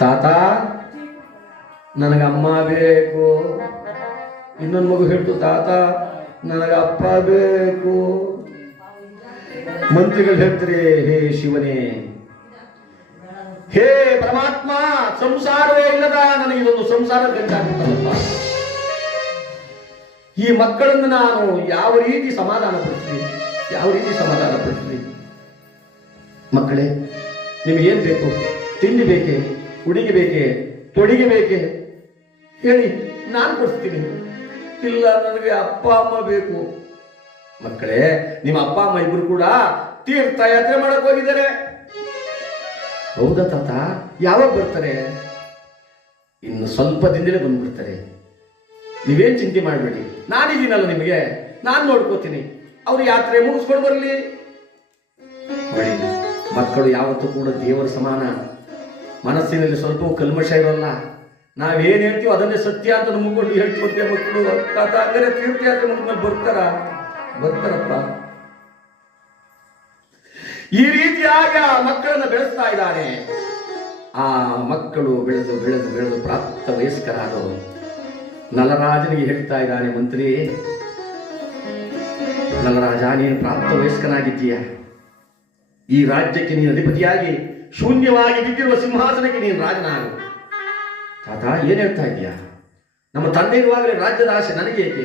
ತಾತ ನನಗಮ್ಮ ಬೇಕು. ಇನ್ನೊಂದು ಮಗು ಹೇಳ್ತು, ತಾತ ನನಗಪ್ಪ ಬೇಕು. ಮಂತ್ರಿಗಳು ಹೇಳ್ತಾರೆ, ಹೇ ಶಿವನೇ, ಹೇ ಪರಮಾತ್ಮ, ಸಂಸಾರವೇ ಇಲ್ಲದ ನನಗಿದೊಂದು ಸಂಸಾರ ಗಂಟಾಗುತ್ತಲ್ಲಪ್ಪ. ಈ ಮಕ್ಕಳನ್ನು ನಾನು ಯಾವ ರೀತಿ ಸಮಾಧಾನ ಪಡಿಸ್ತೀನಿ? ಮಕ್ಕಳೇ, ನಿಮಗೇನು ಬೇಕು? ತಿಂಡಿ ಬೇಕೆ? ಉಡಿಗೆ ಬೇಕೆ? ತೊಡಿಗೆ ಬೇಕೆ? ಹೇಳಿ, ನಾನು ಕೊಡಿಸ್ತೀನಿ. ಇಲ್ಲ, ನನಗೆ ಅಪ್ಪ ಅಮ್ಮ ಬೇಕು. ಮಕ್ಕಳೇ, ನಿಮ್ಮ ಅಪ್ಪ ಅಮ್ಮ ಇಬ್ರು ಕೂಡ ತೀರ್ಥಯಾತ್ರೆ ಮಾಡಕ್ ಹೋಗಿದ್ದಾರೆ. ಹೌದಾ ತಾತ? ಯಾವಾಗ ಬರ್ತಾರೆ? ಇನ್ನು ಸ್ವಲ್ಪ ದಿನದಲ್ಲೇ ಬಂದ್ಬಿಡ್ತಾರೆ. ನೀವೇನ್ ಚಿಂತೆ ಮಾಡಬೇಡಿ, ನಾನಿದ್ದೀನಲ್ಲ ನಿಮಗೆ, ನಾನು ನೋಡ್ಕೋತೀನಿ. ಅವ್ರು ಯಾತ್ರೆ ಮುಗಿಸ್ಕೊಂಡು ಬರಲಿ. ನೋಡಿ, ಮಕ್ಕಳು ಯಾವತ್ತೂ ಕೂಡ ದೇವರ ಸಮಾನ. ಮನಸ್ಸಿನಲ್ಲಿ ಸ್ವಲ್ಪ ಕಲ್ಮಶ ಇರೋಲ್ಲ. ನಾವೇನ್ ಹೇಳ್ತೀವೋ ಅದನ್ನೇ ಸತ್ಯ ಅಂತ ನಂಬಿಕೊಂಡು ಹೇಳ್ಕೊಡ್ತೇವೆ ಮಕ್ಕಳು. ತಾತ ಹಂಗಾರೆ ತೀರ್ಥಯಾತ್ರೆ ಮುಗಿದ್ಮೇಲೆ ಬರ್ತಾರಪ್ಪ. ಈ ರೀತಿಯಾಗಿ ಆ ಮಕ್ಕಳನ್ನು ಬೆಳೆಸ್ತಾ ಇದ್ದಾನೆ. ಆ ಮಕ್ಕಳು ಬೆಳೆದು ಬೆಳೆದು ಬೆಳೆದು ಪ್ರಾಪ್ತ ವಯಸ್ಕರಾದವರು. ನಲರಾಜನಿಗೆ ಹೇಳ್ತಾ ಇದ್ದಾನೆ, ಮಂತ್ರಿ ನಲರಾಜ, ನೀನು ಪ್ರಾಪ್ತ ವಯಸ್ಕನಾಗಿದ್ದೀಯ. ಈ ರಾಜ್ಯಕ್ಕೆ ನೀನು ಅಧಿಪತಿಯಾಗಿ ಶೂನ್ಯವಾಗಿ ಬಿದ್ದಿರುವ ಸಿಂಹಾಸನಕ್ಕೆ ನೀನು ರಾಜನಾಗು. ತಾತ ಏನ್ ಹೇಳ್ತಾ ಇದೀಯಾ? ನಮ್ಮ ತಂದೆ ಇರುವಾಗಲೇ ರಾಜ್ಯದ ಆಸೆ ನನಗೆ ಏಕೆ?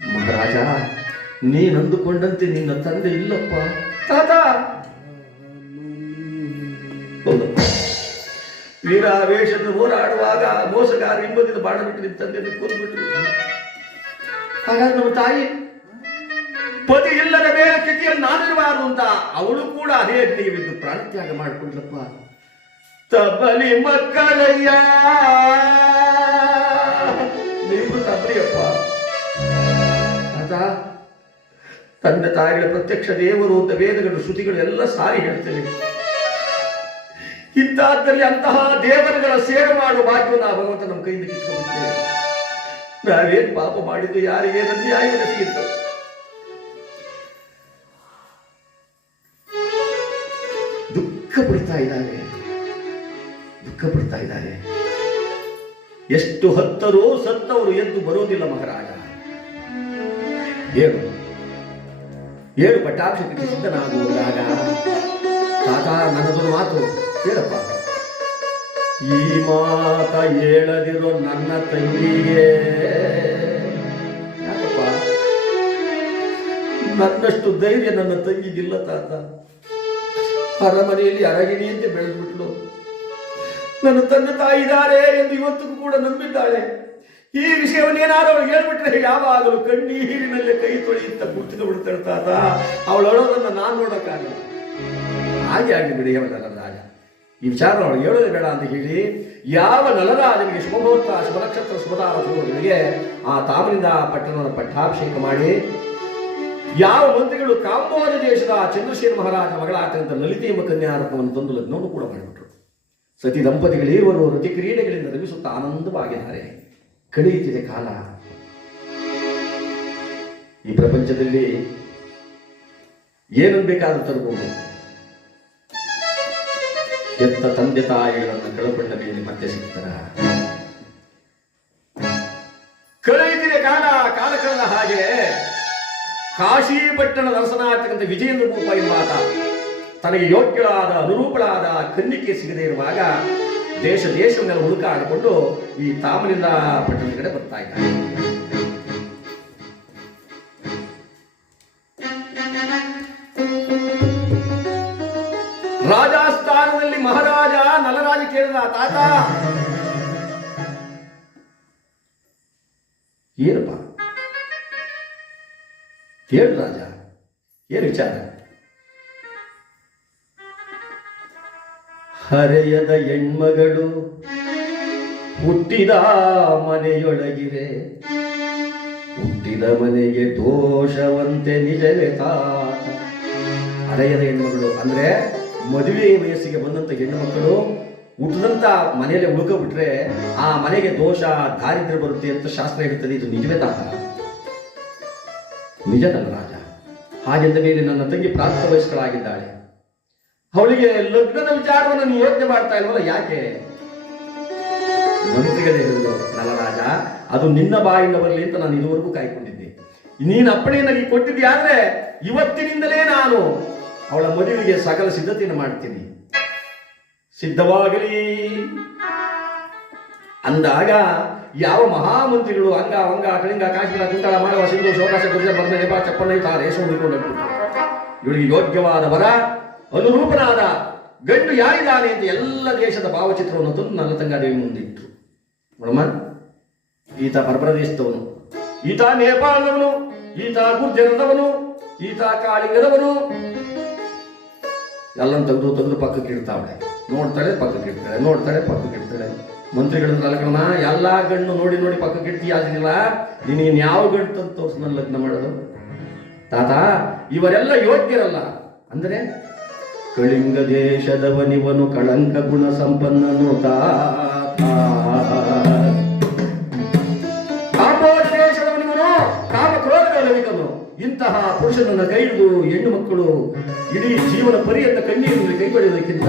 ಮಹಾರಾಜ, ನೀನಂದುಕೊಂಡಂತೆ ನಿನ್ನ ತಂದೆ ಇಲ್ಲಪ್ಪ. ತಾತ, ವೀರಾವೇಶವನ್ನು ಹೋರಾಡುವಾಗ ಮೋಸಗಾರ ಹಿಂಬದಿನ ಬಾಣ ಬಿಟ್ಟು ನಿನ್ನ ತಂದೆಯನ್ನು ಕೊಂದ್ಬಿಟ್ರು. ಹಾಗಾಗಿ ನಮ್ಮ ತಾಯಿ ಪತಿ ಇಲ್ಲದ ಮೇಲೆ ಸ್ಥಿತಿಯಲ್ಲಿ ನಾನಿರಬಾರದು ಅಂತ ಅವಳು ಕೂಡ ಅದೇ ಅಗ್ನಿಗೆ ಬಿದ್ದು ಪ್ರಾಣತ್ಯಾಗ ಮಾಡಿಕೊಂಡ್ರಪ್ಪ. ತಬ್ಬಲಿ ಮಕ್ಕಳಯ್ಯ, ನೀವು ತಬ್ಬಲಿಯಪ್ಪ. ಆತ ತಂದೆ ತಾಯಿಗಳ ಪ್ರತ್ಯಕ್ಷ ದೇವರು ಅಂತ ವೇದಗಳು ಶ್ರುತಿಗಳು ಎಲ್ಲ ಸಾರಿ ಹೇಳ್ತೇವೆ. ಇಂತಹದ್ದಲ್ಲಿ ಅಂತಹ ದೇವರುಗಳ ಸೇವೆ ಮಾಡುವ ಭಾಗ್ಯವನ್ನು ಆ ಭಗವಂತ ನಮ್ಮ ಕೈಯಿಂದ ಕಿತ್ಕೊಂಡ್ಬಿಡ್ತೇವೆ. ನಾವೇನ್ ಪಾಪ ಮಾಡಿದ್ದು, ಯಾರಿಗೇನು ಅನ್ಯಾಯ ಸಿಗಿತ್ತು? ದುಃಖ ಪಡ್ತಾ ಇದ್ದಾರೆ. ಎಷ್ಟು ಹತ್ತರೂ ಸತ್ತವರು ಎದ್ದು ಬರೋದಿಲ್ಲ ಮಹಾರಾಜ. ಏಳು ಪಟ್ಟಾಭಿಷೇಕಕ್ಕೆ ಸಿದ್ಧನಾಗುವಾಗ ತಾತ ನನ್ನದೊಂದು ಮಾತು ಹೇಳಪ್ಪ. ಈ ಮಾತ ಹೇಳದಿರೋ ನನ್ನ ತಂಗಿಗೆ ಯಾಕಪ್ಪ? ನನ್ನಷ್ಟು ಧೈರ್ಯ ನನ್ನ ತಂಗಿಗಿಲ್ಲ ತಾತ. ಅರಮನೆಯಲ್ಲಿ ಅರಗಿಣಿಯಂತೆ ಬೆಳೆದ್ಬಿಟ್ಲು. ನನ್ನ ತಂದೆ ತಾಯಿ ಇದ್ದಾರೆ ಎಂದು ಇವತ್ತಿಗೂ ಕೂಡ ನಂಬಿದ್ದಾಳೆ. ಈ ವಿಷಯವನ್ನೇನಾದ್ರು ಅವಳು ಹೇಳ್ಬಿಟ್ರೆ ಯಾವಾಗಲೂ ಕಣ್ಣೀರಿನಲ್ಲೇ ಕೈ ತೊಳೆಯುತ್ತ ಕುಳಿತು ಬಿಡ್ತಾಳೆ ತಾತ. ಅವಳು ಅಳೋದನ್ನ ನಾನು ನೋಡಕ್ಕಾಗಲ್ಲ. ಹಾಗೆ ಆಗಿಬಿಡಿ ಅವಳ ನಲರಾಜ. ಈ ವಿಚಾರ ಅವಳು ಹೇಳೋದೇ ಬೇಡ ಅಂತ ಹೇಳಿ ಯಾವ ನಲರಾಜನಿಗೆ ಶುಭಮುಹೂರ್ತ, ಶುಭ ನಕ್ಷತ್ರ, ಶುಭದಾರಗಳಿಗೆ ಆ ತಾಮನಿಂದ ಪಟ್ಟಣವನ್ನು ಪಟ್ಟಾಭಿಷೇಕ ಮಾಡಿ, ಯಾವ ಮಂತ್ರಿಗಳು ಕಾಂಬೋಜ ದೇಶದ ಚಂದ್ರಶೇಖರ ಮಹಾರಾಜನ ಮಗಳಾಗಿದ್ದ ಲಲಿತೆ ಎಂಬ ಕನ್ಯಾರತ್ನವನ್ನು ತಂದು ಲಗ್ನವನ್ನು ಕೂಡ ಮಾಡಿಬಿಟ್ರು. ಸತಿ ದಂಪತಿಗಳು ಇರುವರು ರತಿ ಕ್ರೀಡೆಗಳಿಂದ ರಮಿಸುತ್ತಾ ಆನಂದವಾಗಿದ್ದಾರೆ. ಕಳೆಯುತ್ತಿದೆ ಕಾಲ. ಈ ಪ್ರಪಂಚದಲ್ಲಿ ಏನು ಬೇಕಾದ್ರೂ ತರಬಹುದು. ಎತ್ತ ತಂದೆ ತಾಯಿಗಳನ್ನು ಕಳಪಟ್ಟ ಮೇಲೆ ಮತ್ತೆ ಸಿಗ್ತಾರ. ಕಳೆಯುತ್ತಿದೆ ಕಾಲ. ಕಾಲ ಕಳೆದ ಹಾಗೆ ಕಾಶಿ ಪಟ್ಟಣದ ಅರಸನಾಗ್ತಕ್ಕಂಥ ವಿಜಯೇಂದ್ರ ಭೂಪ ಎಂಬಾತ ತನಗೆ ಯೋಗ್ಯಳಾದ ಅನುರೂಪಳಾದ ಕನ್ನಿಕೆ ಸಿಗದೇ ಇರುವಾಗ ದೇಶವನ್ನೆಲ್ಲ ಹುಡುಕಾಡಿಕೊಂಡು ಈ ತಾಮನಿಂದ ಪಟ್ಟಣದ ಕಡೆ ಬರ್ತಾ ಇದ್ದಾರೆ. ರಾಜಸ್ಥಾನದಲ್ಲಿ ಮಹಾರಾಜ ನಲರಾಜ ಕೇಳಿದ, ತಾತ ಏನಪ್ಪ ಹೇಳು ರಾಜ, ಏನು ವಿಚಾರ? ಹರೆಯದ ಹೆಣ್ಮಗಳು ಹುಟ್ಟಿದ ಮನೆಯೊಳಗಿರೆ, ಹುಟ್ಟಿದ ಮನೆಗೆ ದೋಷವಂತೆ ನಿಜವೇ ತಾತ. ಹರೆಯದ ಹೆಣ್ಮಗಳು ಅಂದ್ರೆ ಮದುವೆ ವಯಸ್ಸಿಗೆ ಬಂದಂತ ಹೆಣ್ಣು ಮಕ್ಕಳು ಹುಟ್ಟಿದಂತ ಮನೆಯಲ್ಲೇ ಉಳ್ಕೊಬಿಟ್ರೆ ಆ ಮನೆಗೆ ದೋಷ ದಾರಿದ್ರ್ಯ ಬರುತ್ತೆ ಅಂತ ಶಾಸ್ತ್ರ ಹೇಳ್ತದೆ. ಇದು ನಿಜವೇ ತಾತ? ನಿಜ ನಲರಾಜ. ಹಾಗೆಂದ ಮೇಲೆ ನನ್ನ ತಂಗಿ ಪ್ರಾಪ್ತ ವಯಸ್ಕಳಾಗಿದ್ದಾಳೆ. ಅವಳಿಗೆ ಲಗ್ನದ ವಿಚಾರವನ್ನು ನೀವು ಯೋಚನೆ ಮಾಡ್ತಾ ಇಲ್ವಲ್ಲ, ಯಾಕೆ? ಮಂತ್ರಿಗಳೇ ಹೇಳಿದ್ರು, ನಲರಾಜ, ಅದು ನಿನ್ನ ಬಾಯಿಂದ ಬರಲಿ ಅಂತ ನಾನು ಇದುವರೆಗೂ ಕಾಯ್ಕೊಂಡಿದ್ದೆ. ನೀನು ಅಪ್ಪಣೆಯನ್ನು ಕೊಟ್ಟಿದ್ಯಾದ್ರೆ ಇವತ್ತಿನಿಂದಲೇ ನಾನು ಅವಳ ಮದುವೆಗೆ ಸಕಲ ಸಿದ್ಧತೆಯನ್ನು ಮಾಡ್ತೀನಿ, ಸಿದ್ಧವಾಗಲಿ ಅಂದಾಗ ಯಾವ ಮಹಾಮಂತ್ರಿಗಳು ಅಂಗ ವಂಗ ಕಳಿಂಗ ಕಾಶ್ಮೀರ ಕುಂತಳ ಮಾಡುವ ಸಿಂಧು ಶೋಕಾಶ ಗುರುಜ ಬಂದ ನೆಪ ಚಪ್ಪನ್ನ ರೇಷ ಹುಡುಕೊಂಡು ಇವಳಿಗೆ ಯೋಗ್ಯವಾದ ವರ ಅನುರೂಪನಾದ ಗಂಡು ಯಾರಿದ್ದಾನೆ ಅಂತ ಎಲ್ಲ ದೇಶದ ಭಾವಚಿತ್ರವನ್ನು ತಂದು ನನ್ನ ತಂಗಾದೇವಿ ಮುಂದಿಟ್ಟು, ನೋಡಮ್ಮ, ಈತ ಪರಪ್ರದೇಶದವನು, ಈತ ನೇಪಾಳದವನು, ಈತ ಗುರ್ಜರದವನು, ಈತ ಕಾಳಿಂಗದವನು, ಎಲ್ಲನ್ನು ತೆಗೆದು ಪಕ್ಕಕ್ಕೆ ಇಡ್ತಾವಳೆ. ನೋಡ್ತಾಳೆ, ಪಕ್ಕಕ್ಕೆ ಇಡ್ತಾಳೆ, ನೋಡ್ತಾಳೆ, ಪಕ್ಕಕ್ಕೆ ಇಡ್ತಾಳೆ. ಮಂತ್ರಿಗಳನ್ನ ಲಗ್ನ ಎಲ್ಲ ಗಂಡು ನೋಡಿ ನೋಡಿ ಪಕ್ಕಕ್ಕೆ ಇಡ್ತೀಯಾಗಿಲ್ಲ, ನೀನು ಯಾವ ಗಂಡು ತಂದು ತೋರಿಸ್ ನನ್ನ ಲಗ್ನ ಮಾಡೋದು? ತಾತ, ಇವರೆಲ್ಲ ಯೋಗ್ಯರಲ್ಲ ಅಂದರೆ ಕಳಿಂಗ ದೇಶದವನಿವನು ಕಳಂಕ ಗುಣ ಸಂಪನ್ನನು ಕಾಂಬೋಜ ದೇಶದವನಿವನು ಕಾಮ ಕ್ರೋಧಗಳವಿಕನು. ಇಂತಹ ಪುರುಷನನ್ನು ಕೈ ಹಿಡಿದು ಹೆಣ್ಣು ಮಕ್ಕಳು ಇಡೀ ಜೀವನ ಪರ್ಯಂತ ಕಣ್ಣೀರಿನಲ್ಲಿ ಕೈ ಪಡೆಯುವುದಕ್ಕಿಂತ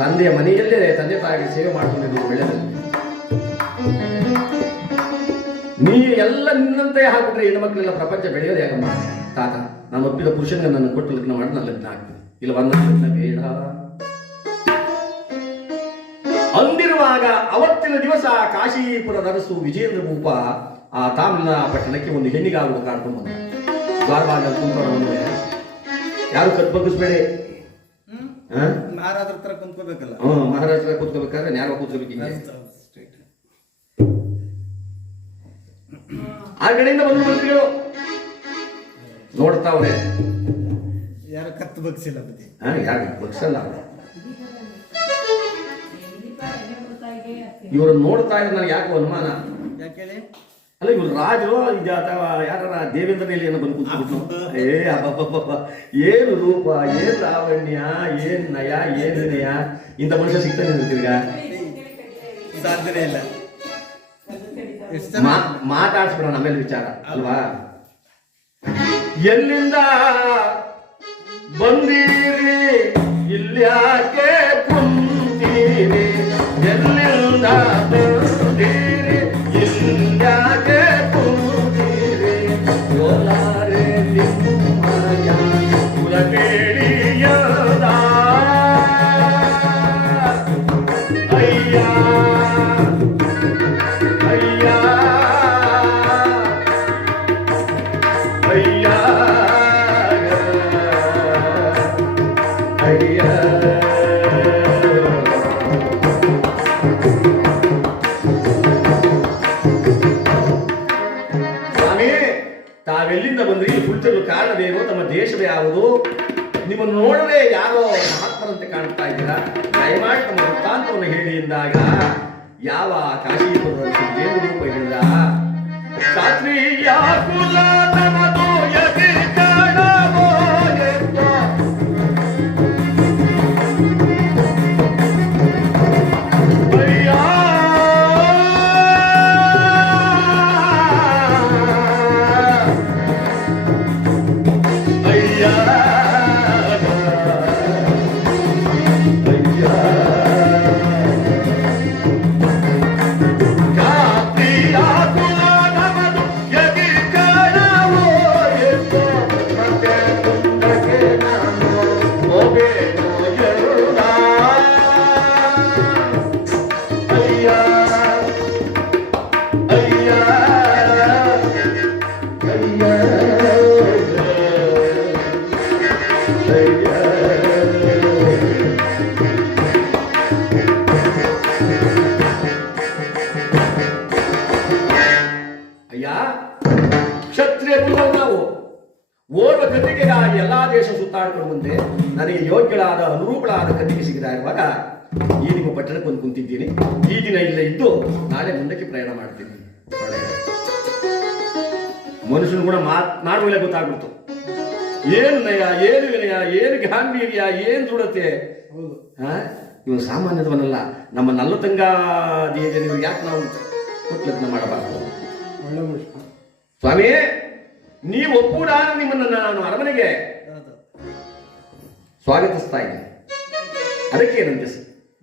ತಂದೆಯ ಮನೆಯಲ್ಲೇ ತಂದೆ ತಾಯಿಗೆ ಸೇವೆ ಮಾಡಿಕೊಂಡಿದ್ದು ಒಳ್ಳೆಯದು. ನೀ ಎಲ್ಲ ನಿನ್ನಂತೆ ಹಾಕಿಬಿಟ್ರೆ ಹೆಣ್ಣು ಮಕ್ಕಳೆಲ್ಲ ಪ್ರಪಂಚ ಬೆಳೆಯೋದೇ ಆಗಮ್ಮ. ತಾತ, ನಾನು ಒಪ್ಪಿದ ಪುರುಷನಿಗೆ ನನ್ನ ಕೊಟ್ಟು ಲಗ್ನ ಮಾಡಿ ನಾನು ಲಗ್ನ ಆಗ್ತೀನಿ, ಇಲ್ಲ ಬಂದ ಲಗ್ನ ಬೇಡ ಅಂದಿರುವಾಗ ಅವತ್ತಿನ ದಿವಸ ಕಾಶೀಪುರದ ಅರಸು ವಿಜೇಂದ್ರ ಭೂಪ ಆ ತಾಮಿನ ಪಟ್ಟಣಕ್ಕೆ ಒಂದು ಹೆಣ್ಣಿಗಾಗುವ ಕಾಡ್ಕೊಂಡು ಬಂದ. ದ್ವಾರಬಾಗ ಕುಂತ್ಕೊಂಡು ಯಾರು ಕತ್ ಬಗ್ಗಿಸ್ಬೇಡಿ, ಮಹಾರಾಜರ ಹತ್ರ ಕುಂತ್ಕೋಬೇಕಲ್ಲ. ಮಹಾರಾಜರ ಕೂತ್ಕೋಬೇಕಾದ್ರೆ ನ್ಯಾಯ ಕೂತ್ಕೋಬೇಕು. ಆ ಕಡೆಯಿಂದ ಬಂದು ಮಂತ್ರಿಗಳು ನೋಡ್ತಾವ್ರೆ, ಯಾರು ಕತ್ತು ಬಗ್ಸಿಲ್ಲ ಬುದ್ಧಿ, ಯಾರು ಬಗ್ಸಲ್ಲ. ಇವರು ನೋಡ್ತಾ ಇದ್ರೆ ನನಗೆ ಯಾಕೋ ಅನುಮಾನ. ಯಾಕೆ ಹೇಳಿ? ಅಲ್ಲ, ಇವ್ರು ರಾಜರು ಅಥವಾ ಯಾರ ದೇವೇಂದ್ರನಲ್ಲಿ ಏನೋ ಬಂದು ಕೂತ್ಬಿಟ್ಟು, ಅಬ್ಬಬ್ಬ, ಏನು ರೂಪ, ಏನ್ ಲಾವಣ್ಯ, ಏನ್ ನಯ, ಏನ್ ವಿನಯ, ಇಂಥ ಮನುಷ್ಯ ಸಿಗ್ತಾನೆ ತಿರ್ಗ ಸಾಧ್ಯನೇ ಇಲ್ಲ. ಮಾತಾಡ್ಸ್ಬಿಡೋಣ ಆಮೇಲೆ ವಿಚಾರ ಅಲ್ವಾ? ಎಲ್ಲಿಂದ ಬಂದೀರಿ, ಇಲ್ಯಾಕೆ ಕುಂತೀರಿ, ಎಲ್ಲಿಂದ ಬಂದೀರಿ, ಇಲ್ಯಾಕೆ ಕುಂತೀರಿ, ಕೋಲಾರೆ ನಿಮ್ಮಯ ಕುಲಬೇಡಿಯದ ಅಯ್ಯ ಅಯ್ಯ ಅಯ್ಯ ಅಯ್ಯ. ಸ್ವಾಮಿ, ತಾವೆಲ್ಲಿಂದ ಬಂದ್ರಿ? ಕುಳಿತಲು ಕಾರಣವೇನು? ತಮ್ಮ ದೇಶವೇ ಯಾವುದು? ನಿಮ್ಮನ್ನು ನೋಡಲೇ ಯಾರೋ ಮಹಾತ್ಮರಂತೆ ಕಾಣ್ತಾ ಇದ್ದೀರಾ, ದಯಮಾಡಿ ತಮ್ಮ ವೃತ್ತಾಂತವನ್ನು ಹೇಳಿ ಎಂದಾಗ ಯಾವ ಕಾಶೀಪುರದ ಏನು ರೂಪ ಹೇಳಿದ? ಕ್ಷಾತ್ರಿಯ ಕುಲ ನಮದು ಯದಿ ಕಾಣವೋ ಎನ್ನೋ ಅಯ್ಯ ಅಯ್ಯ ಕ್ಷತ್ರಿಯ ಕುಲವು ನಾವು ಓರ್ವ ಕನ್ನಿಕೆಗಾಗಿ ಎಲ್ಲಾ ದೇಶ ಸುತ್ತಾಡ್ಕೊಂಡು ಮುಂದೆ ನನಗೆ ಯೋಗ್ಯಳಾದ ಅನುರೂಪಳಾದ ಕನ್ನಿಕೆ ಸಿಗದ ಇರುವಾಗ ಈ ನಿಮ್ಮ ಪಟ್ಟಣಕ್ಕೆ ಬಂದು ಕುಂತಿದ್ದೀನಿ. ಈ ದಿನ ಇಲ್ಲೇ ಇದ್ದು ನಾಳೆ ಮುಂದಕ್ಕೆ ಪ್ರಯಾಣ ಮಾಡ್ತೀನಿ. ಮನುಷ್ಯನ ಕೂಡ ಮಾತನಾಡುವಲ್ಲೇ ಗೊತ್ತಾಗ್ಬಿಡ್ತು. ಏನು ನಯ, ಏನು ವಿನಯ, ಏನು ಗಾಂಭೀರ್ಯ, ಏನು ದೃಢತೆ. ಇವನು ಸಾಮಾನ್ಯದವನಲ್ಲ. ನಮ್ಮ ನಲ್ಲತಂಗಾದಿಗೆ ಯಾಕೆ ನಾವು ಕೊಟ್ಲಗ್ನ ಮಾಡಬಾರ್ದು? ಸ್ವಾಮಿ, ನೀವು ಒಪ್ಪೂಡ ನಿಮ್ಮನ್ನ ನಾನು ಅರಮನೆಗೆ ಸ್ವಾಗತಿಸ್ತಾ ಇದ್ದೀನಿ. ಅದಕ್ಕೇನಂತೆ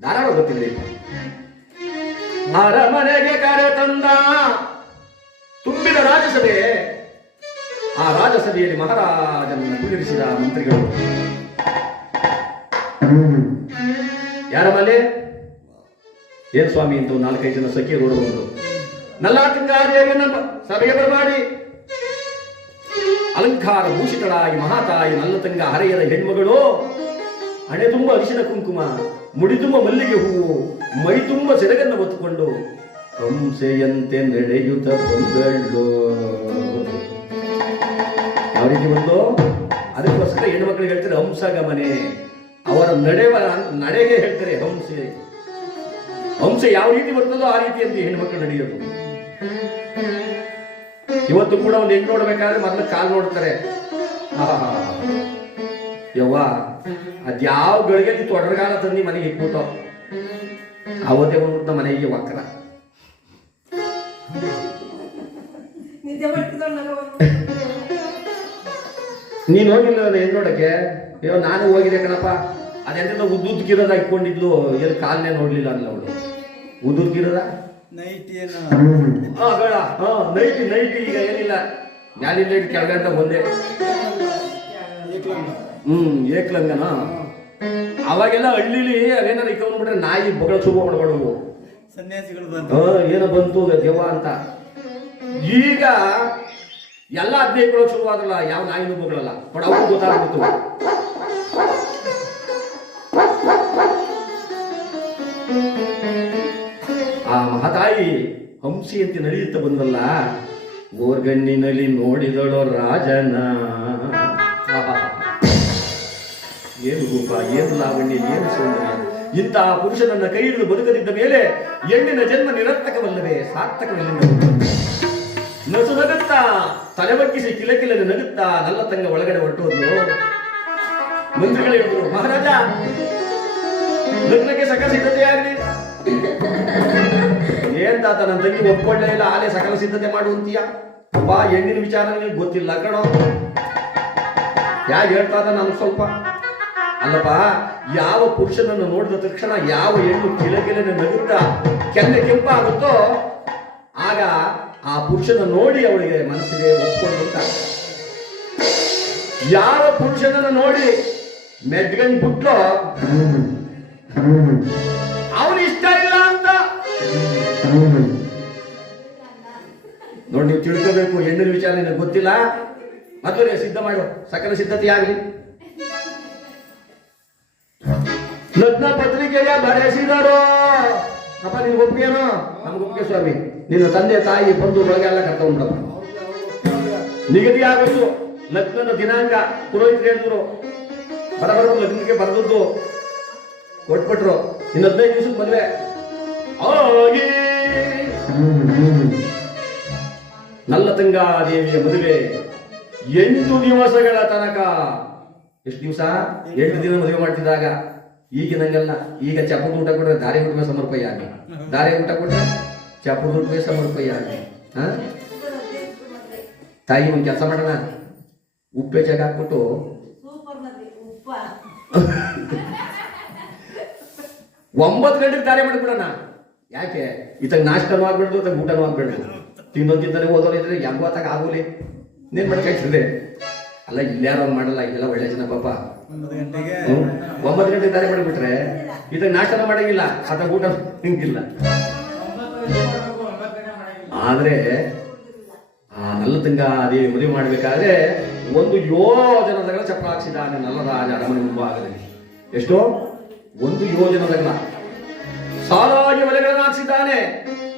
ಧಾರಾಳ ಗೊತ್ತಿಲ್ಲ. ಅರಮನೆಗೆ ಕರೆ ತಂದ ತುಂಬಿದ ರಾಜಸಭೆ. ಆ ರಾಜಸಭೆಯಲ್ಲಿ ಮಹಾರಾಜನನ್ನು ಕುಳ್ಳಿರಿಸಿದ ಮಂತ್ರಿಗಳು. ಯಾರ ಮೇಲೆ? ಏನ್ ಸ್ವಾಮಿ ಅಂತ 4-5 ಜನ ಸಖಿಯರು ಬಂದರು. ನಲ್ಲಾಟಂಗಾದೇವಿಯನ್ನು ಸಭೆಗೆ ಬರಮಾಡಿ ಅಲಂಕಾರ ಭೂಷಿತಳಾಗಿ ಮಹಾತಾಯಿ ನಲ್ಲತಂಗ ಹರೆಯದ ಹೆಣ್ಮಗಳು ಹಣೆ ತುಂಬ ಅರಿಶಿನ ಕುಂಕುಮ, ಮುಡಿ ತುಂಬ ಮಲ್ಲಿಗೆ ಹೂವು, ಮೈ ತುಂಬ ಸೆರಗನ್ನು ಹೊತ್ತುಕೊಂಡು ಹಂಸೆಯಂತೆ ನಡೆಯುತ್ತ ಬಂದಳು. ಯಾವ ರೀತಿ ಬಂದು? ಅದಕ್ಕೋಸ್ಕರ ಹೆಣ್ಮಕ್ಳಿಗೆ ಹೇಳ್ತಾರೆ ಹಂಸಗಮನೆ. ಅವರ ನಡೆಗೆ ಹೇಳ್ತಾರೆ ಹಂಸೆ. ಹಂಸೆ ಯಾವ ರೀತಿ ಬರ್ತದೋ ಆ ರೀತಿಯಂತೆ ಹೆಣ್ಮಕ್ಳು ನಡೆಯೋದು. ಇವತ್ತು ಕೂಡ ಒಂದು ಹೆಣ್ಣು ನೋಡ್ಬೇಕಾದ್ರೆ ಮೊದಲು ಕಾಲು ನೋಡ್ತಾರೆ. ಯವ್ವ ಅದ್ಯಾವ ಗಳಿಗೆಲ್ಲಿ ತೊಡರಗಾಲ ತಂದು ಮನೆಗೆ ಇಟ್ಬಿಟ್ಟು ಅವತ್ತೇ ಬಂದ್ಬಿಟ್ಟು ನಮ್ಮ ಮನೆಗೆ ವಕ್ರ. ನೀನ್ ಹೋಗಿಲ್ಲ ಹೆಣ್ಣು ನೋಡಕ್ಕೆ? ಅಯ್ಯೋ ನಾನು ಹೋಗಿದೆ ಕಣಪ್ಪ. ಅದೆಂತ ಉದ್ದುದ್ಕಿರೋದ ಇಟ್ಕೊಂಡಿದ್ಲು, ಎಲ್ಲಿ ಕಾಲನೇ ನೋಡ್ಲಿಲ್ಲ ಅಲ್ಲ ಅವಳು. ಉದ್ದುದ್ಕಿರೋದ ನೈಟಿ ಬೇಡ. ನೈಟಿ ಈಗ ಏನಿಲ್ಲ, ಮ್ಯಾಲಿಂದ ಇಟ್ಟು ಕೆಳಗಂಟ ಒಂದೇ. ಏಕ್ಲಂಗನ. ಅವಾಗೆಲ್ಲ ಹಳ್ಳಿಲಿ ಅವೇನಾರು ಇಟ್ಕೊಂಡ್ಬಿಟ್ರೆ ನಾಯಿ ಬೊಗಳ ಶುಭ ಮಾಡ್ಬಾರ್ದು. ಸನ್ಯಾಸಿಗಳು ಏನೋ ಬಂತು ದೆವ್ವ ಅಂತ. ಈಗ ಎಲ್ಲ 15 ಶುರುವಾಗಲ್ಲ, ಯಾವ ನಾಯಿನೂ ಬೊಗಳಲ್ಲ ನೋಡ. ಅವ್ರು ಗೊತ್ತಾಗ್ಬಿಟ್ಟು ಆ ಮಹತಾಯಿ ಹಂಸಿಯಂತೆ ನಡೆಯುತ್ತಾ ಬಂದಲ್ಲ. ಓರ್ಗಣ್ಣಿನಲ್ಲಿ ನೋಡಿದಳೋ ರಾಜನ. ಏನು ರೂಪ, ಏನು ಲಾವಣ್ಯ, ಏನು ಸೌಂದರ್ಯ. ಇಂತಹ ಪುರುಷನನ್ನ ಕೈ ಹಿಡಿದು ಬದುಕದಿದ್ದ ಮೇಲೆ ಹೆಣ್ಣಿನ ಜನ್ಮ ನಿರರ್ಥಕವಲ್ಲವೇ, ಸಾರ್ಥಕವಿಲ್ಲ. ನಸು ನಗುತ್ತಾ ತಲೆ ಬಗ್ಗಿಸಿ ಕಿಲಕಿಲನೆ ನಗುತ್ತಾ ನಲ್ಲತಂಗ ಒಳಗಡೆ ಹೊರಟೋದು. ಮಂತ್ರಿಗಳು ಹೇಳಿದ್ರು, ಮಹಾರಾಜ ಲಗ್ನಕ್ಕೆ ಸಕಲ ಸಿದ್ಧತೆ ಆಗಲಿ. ಏನ್ ತಾತ ನನ್ನ ತಂಗಿ ಒಪ್ಕೊಳ್ಳೇ ಇಲ್ಲ, ಆಲೆ ಸಕಲ ಸಿದ್ಧತೆ ಮಾಡುವಂತೀಯ? ಅಪ್ಪ ಹೆಣ್ಣಿನ ವಿಚಾರ ನಿನಗೆ ಗೊತ್ತಿಲ್ಲ ಕಣೋ. ಯಾಕೆ ಹೇಳ್ತಾ ನಾನು ಸ್ವಲ್ಪ ಅಲ್ಲಪ್ಪ. ಯಾವ ಪುರುಷನನ್ನು ನೋಡಿದ ತಕ್ಷಣ ಯಾವ ಹೆಣ್ಣು ಕಿಲಕಿಲನೆ ನಗುತ್ತಾ ಕೆನ್ನೆ ಕೆಂಪಾಗುತ್ತೋ ಆಗ ಆ ಪುರುಷನ ನೋಡಿ ಅವಳಿಗೆ ಮನಸ್ಸಿಗೆ ಒಪ್ಕೊಂಡು ಅಂತ. ಯಾವ ಪುರುಷನನ್ನು ನೋಡಿ ಮೆಡ್ಗಂಡ್ ಬಿಟ್ಲೋ ಅವನು ಇಷ್ಟ ಇಲ್ಲ ಅಂತ ನೋಡಿ. ನೀವು ತಿಳ್ಕೋಬೇಕು, ಹೆಣ್ಣಿನ ವಿಚಾರ ನಿನಗೆ ಗೊತ್ತಿಲ್ಲ. ಮೊದಲೇ ಸಿದ್ಧ ಮಾಡು, ಸಕಲ ಸಿದ್ಧತೆ ಆಗಲಿ. ಲಗ್ನ ಪತ್ರಿಕೆಯ ಬರೆಸಿದರು. ಅಪ್ಪ ನಿನ್ಗೆ ಒಪ್ಪಿಗೆನೋ? ನಮ್ಗೆ ಒಪ್ಪಿಗೆ ಸ್ವಾಮಿ. ನಿನ್ನ ತಂದೆ ತಾಯಿ ಬಂಧು ಒಳಗೆಲ್ಲ ಕರ್ಕೊಂಡ್ಬಿಡಪ್ಪ. ನಿಗದಿ ಆಗೋದು ಲಗ್ನದ ದಿನಾಂಕ ಪುರೋಹಿತರು ಹೇಳಿದ್ರು. ಬರಬರು ಲಗ್ನಕ್ಕೆ ಬರೆದದ್ದು ಕೊಟ್ಬಿಟ್ರು. ಇನ್ನು 15 ದಿವಸಕ್ಕೆ ಮದುವೆ ಆಗಿ ನಲ್ಲತಂಗಾದೇವಿಯ ಮದುವೆ 8 ದಿವಸಗಳ ತನಕ. ಎಷ್ಟು ದಿವಸ? 8 ದಿನ ಮದುವೆ ಮಾಡ್ತಿದ್ದಾಗ. ಈಗಿನಂಗಲ್ಲ. ಈಗ ಚಪ್ಪದ ಊಟ ಕೊಟ್ರೆ ದಾರಿ ಊಟವೇ ಸಮರ್ಪಯ ಆಗಿ, ದಾರಿ ಊಟ ಕೊಟ್ರೆ ಚಪ್ಪದ ಊಟವೇ ಸಮರ್ಪಯ ಆಗಿ. ತಾಯಿ ಒಂದು ಕೆಲಸ ಮಾಡೋಣ, ಉಪ್ಪೆ ಜಾಗ ಹಾಕ್ಬಿಟ್ಟು 9 ಗಂಟೆಗೆ ದಾರಿ ಮಾಡಿಬಿಡೋಣ. ಯಾಕೆ? ಇತ್ತಾಗ ನಾಷ್ಟನೂ ಆಗ್ಬಿಡ್ದು, ಇತ್ತಾಗ ಊಟನೂ ಆಗ್ಬಿಡ್ದು. ತಿನ್ನೋದಿದ್ದರೆ ಓದೋರಿದ್ರೆ ಹೆಂಗೋ ಆತಾಗ ಆಗೋಲಿ. ಇನ್ನೇನ್ ಮಾಡ್ಕಾಯ್ತದೆ ಅಲ್ಲ. ಇಲ್ಲಾರು ಮಾಡಲ್ಲ, ಇದೆಲ್ಲ ಒಳ್ಳೆ ಜನ ಪಾಪ. 9 ಗಂಟೆಗೆ ದಾರಿ ಮಾಡಿಬಿಟ್ರೆ ಇದಾಗ ನಾಷ್ಟನ ಮಾಡಂಗಿಲ್ಲ, ಆತಾಗ ಊಟ ಹಿಂಗಿಲ್ಲ. ಆದ್ರೆ ಆ ನಲ್ಲತಂಗ ದೇವಿ ಮದುವೆ ಮಾಡ್ಬೇಕಾದ್ರೆ 1 ಯೋಜನದಗಳ ಚಪ್ರ ಹಾಕ್ಸಿದ್ದಾನೆ ನಲ್ಲರಾಜ ಅರಮನೆ ಮುಂಭಾಗದಲ್ಲಿ. ಎಷ್ಟೋ? 1 ಯೋಜನದಗಳ ಸಾಲಾಗಿ ಒಲೆಗಳನ್ನು ಹಾಕ್ಸಿದ್ದಾನೆ.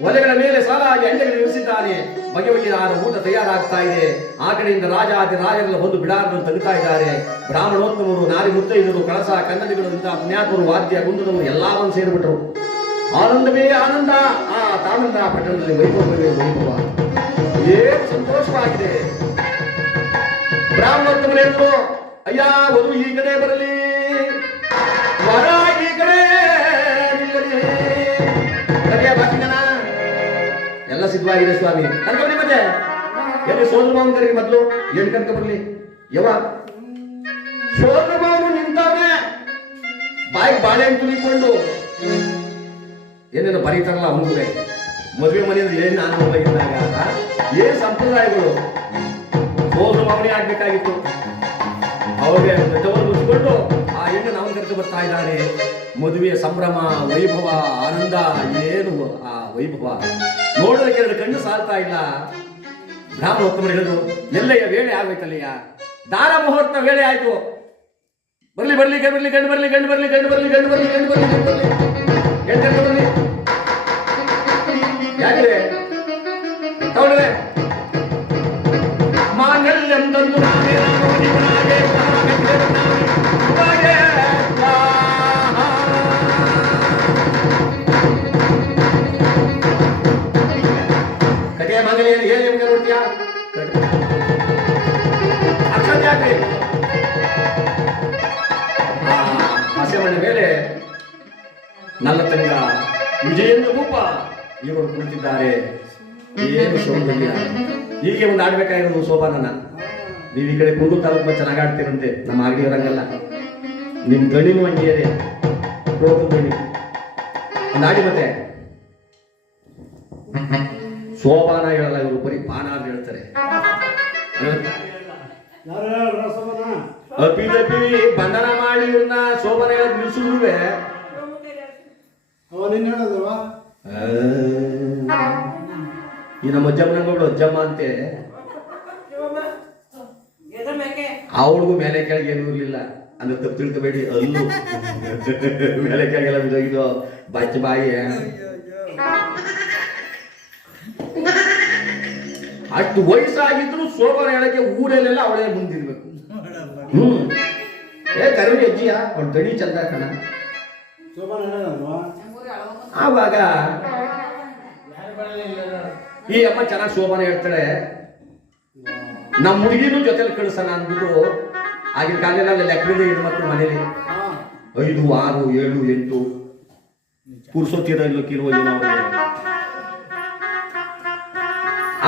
ಒಲೆಗಳ ಮೇಲೆ ಸಾಲಾಗಿ ಅಂಡೆಗಳನ್ನು ಇರಿಸಿದ್ದಾನೆ. ಬಗೆ ಬಗೆಯಾದ ಊಟ ತಯಾರಾಗ್ತಾ ಇದೆ. ಆ ಕಡೆಯಿಂದ ರಾಜಾದಿ ರಾಜರೆಲ್ಲ ಬಂದು ಬಿಡಾರನ್ನು ತೆಗಿತಾ ಇದ್ದಾರೆ. ಬ್ರಾಹ್ಮಣೋತ್ತಮರು, ನಾರಿ ಮುತ್ತೈದರು, ಕಳಸ ಕನ್ನಡಿಗಳು, ಇಂತಹ ಪುಣ್ಯಾತ್ಮರು, ವಾದ್ಯ ಗುಂಡದವರು ಎಲ್ಲಾ ಬಂದು ಸೇರಿಬಿಟ್ರು. ಆನಂದವೇ ಆನಂದ. ಆ ತಾನಂದ ಪಟ್ಟಣದಲ್ಲಿ ವೈಭವವೇ ವೈಭವ. ಏನು ಸಂತೋಷವಾಗಿದೆ. ಬ್ರಾಹ್ಮಣೋತ್ತಮರು ಹೇಳಿದ್ರು, ಅಯ್ಯ ವಧು ಈ ಕಡೆ ಬರಲಿ, ವರ ಈ ಕಡೆ ನಿಲ್ಲಲಿ. ಎಲ್ಲ ಸಿದ್ಧವಾಗಿದೆ ಸ್ವಾಮಿ. ಕರ್ಕೊಂಡ್ರಿ ಮತ್ತೆ ಎಲ್ಲಿ ಸೋದರ ಭಾವನ್ ಕರೀರಿ. ಮೊದಲು ಏನು ಕರ್ಕ ಬರ್ಲಿ? ಯವ ಸೋದರ ಭಾವನು ನಿಂತವ್ರೆ. ಬಾಯಿಗೆ ಬಾಳೆಹಣ್ಣು ತುಳಿಕೊಂಡು ಏನೇನು ಬರೀತಾರಲ್ಲ ಅವನಿಗೆ ಮದುವೆ ಮನೆಯಲ್ಲಿ ಏನು ಅನುಭವ ಇದ್ದಾಗ ಏನ್ ಸಂಪ್ರದಾಯಗಳು ಹೋದ್ರು ಅವನೇ ಆಗ್ಬೇಕಾಗಿತ್ತು. ಅವ್ರಿಗೆ ಬೆಟ್ಟವನ್ನು ಮುಚ್ಚಿಕೊಂಡು ಆ ಹೆಣ್ಣು ನಾವು ಕರೆದು ಬರ್ತಾ ಇದ್ದಾರೆ. ಮದುವೆಯ ಸಂಭ್ರಮ, ವೈಭವ, ಆನಂದ, ಏನು ಆ ವೈಭವ ನೋಡೋದಕ್ಕೆ ಎರಡು ಕಣ್ಣು ಸಾಲ್ತಾ ಇಲ್ಲ. ಬ್ರಾಹ್ಮಣೋತ್ತಮರು ಹೇಳಿದ್ರು, ಎಲ್ಲಯ್ಯ ವೇಳೆ ಆಗ್ಬೇಕಲ್ಲಯ್ಯ, ದಾರ ಮುಹೂರ್ತ ವೇಳೆ ಆಯ್ತು, ಬರ್ಲಿ ಬರ್ಲಿ ಗಂಡು ಬರ್ಲಿ ಗಂಡು ಬರ್ಲಿ ಗಂಡು ಬರ್ಲಿ ಗಂಡು ಬರ್ಲಿ ಗಂಡು ಬರ್ಲಿ ಗಂಡು ಬರ್ಲಿ ಗಂಡು ಬರ್ಲಿ ಗಂಡು ಬರ್ಲಿ ಯಾಕಿದೆ ತಗೊಳ್ಳೆ ಮಾಂಗಲ್ಯಂ ತಂದು ನಾನೇ ನಾನು ಜೀವನಾಗೆ ಕಟಿಯ ಮಾಂಗಲ್ಯ ಏನು ನಿಮ್ಗೆ ನೋಡ್ತೀಯಾ ಅಕ್ಷರ ಯಾಕೆ ಹಸೆಮಣ್ಣ ಮೇಲೆ ನಲ್ಲತಂಗ ವಿಜಯೇಂದ್ರ ಭೂಪ ಇವರು ಕುಳಿತಿದ್ದಾರೆ. ಏನು ಸೌಂದರ್ಯ. ಹೀಗೆ ಒಂದು ಆಡ್ಬೇಕಾಗಿರೋದು ಸೋಪಾನನ. ನೀವು ಈ ಕಡೆ ಕೂದಲು ತಾಲೂಕು ಚೆನ್ನಾಗಿ ಆಡ್ತೀರಂತೆ, ನಮ್ಮ ಆಗಲಿಯವರಂಗಲ್ಲ. ನಿಮ್ ಗಣಿನೂ ಹಂಗೆ ಹೋಗು ಗಣಿ ಒಂದು ಆಡಿ. ಮತ್ತೆ ಸೋಪಾನ ಹೇಳಲ್ಲ ಇವರು, ಬರೀ ಪಾನ ಅಂತ ಹೇಳ್ತಾರೆ. ಅಪಿ ಬಂಧನ ಮಾಡಿ ಇವ್ರನ್ನ ಸೋಪಾನ ಹೇಳಕ್ ನಿಲ್ಸಿದ್ರುವೆ ಈ ನಮ್ಮ ಅಜ್ಜಮ್ಮನಗಳು ಅಜ್ಜಮ್ಮ ಅಂತೆ, ಅವಳಿಗೂ ಮೇಲೆ ಕೆಳಗೆ ಏನೂ ಇರ್ಲಿಲ್ಲ ಅಂದ್ರೆ ತಪ್ಪು ತಿಳ್ಕೋಬೇಡಿ. ಅಲ್ಲೂ ಮೇಲೆ ಕೆಳಗೆಲ್ಲ ಬಿದ್ದೋಗಿದ್ದು ಬಚ್ಚ ಬಾಯಿ. ಅಷ್ಟು ವಯಸ್ಸಾಗಿದ್ರು ಸೋಪಾನ ಹೇಳಕ್ಕೆ ಊರಲ್ಲೆಲ್ಲ ಅವಳೇ ಮುಂದಿರ್ಬೇಕು. ಕರಡಿ ಅಜ್ಜಿಯ ಅವ್ಳ ದಡಿ ಚಂದ ಕಣ. ಆವಾಗ ಈ ಅಮ್ಮ ಚೆನ್ನಾಗಿ ಶೋಭಾನ ಹೇಳ್ತಾಳೆ. ನಮ್ಮ ಹುಡುಗಿನೂ ಜೊತೆಲಿ ಕಳಿಸೋಣ ಅಂದ್ಬಿಟ್ಟು ಆಗಿನ ಕಾಲದಲ್ಲಿ ಲೆಕ್ಕದಲ್ಲಿ ಹೆಣ್ಮಕ್ಳು ಮನೇಲಿ 5, 6, 7, 8 ಪುರುಷೋತ್ತೀರ ಇಲ್ಲೋ ಕಿರುವ ಏನೋ ಅವ್ರಿಗೆ.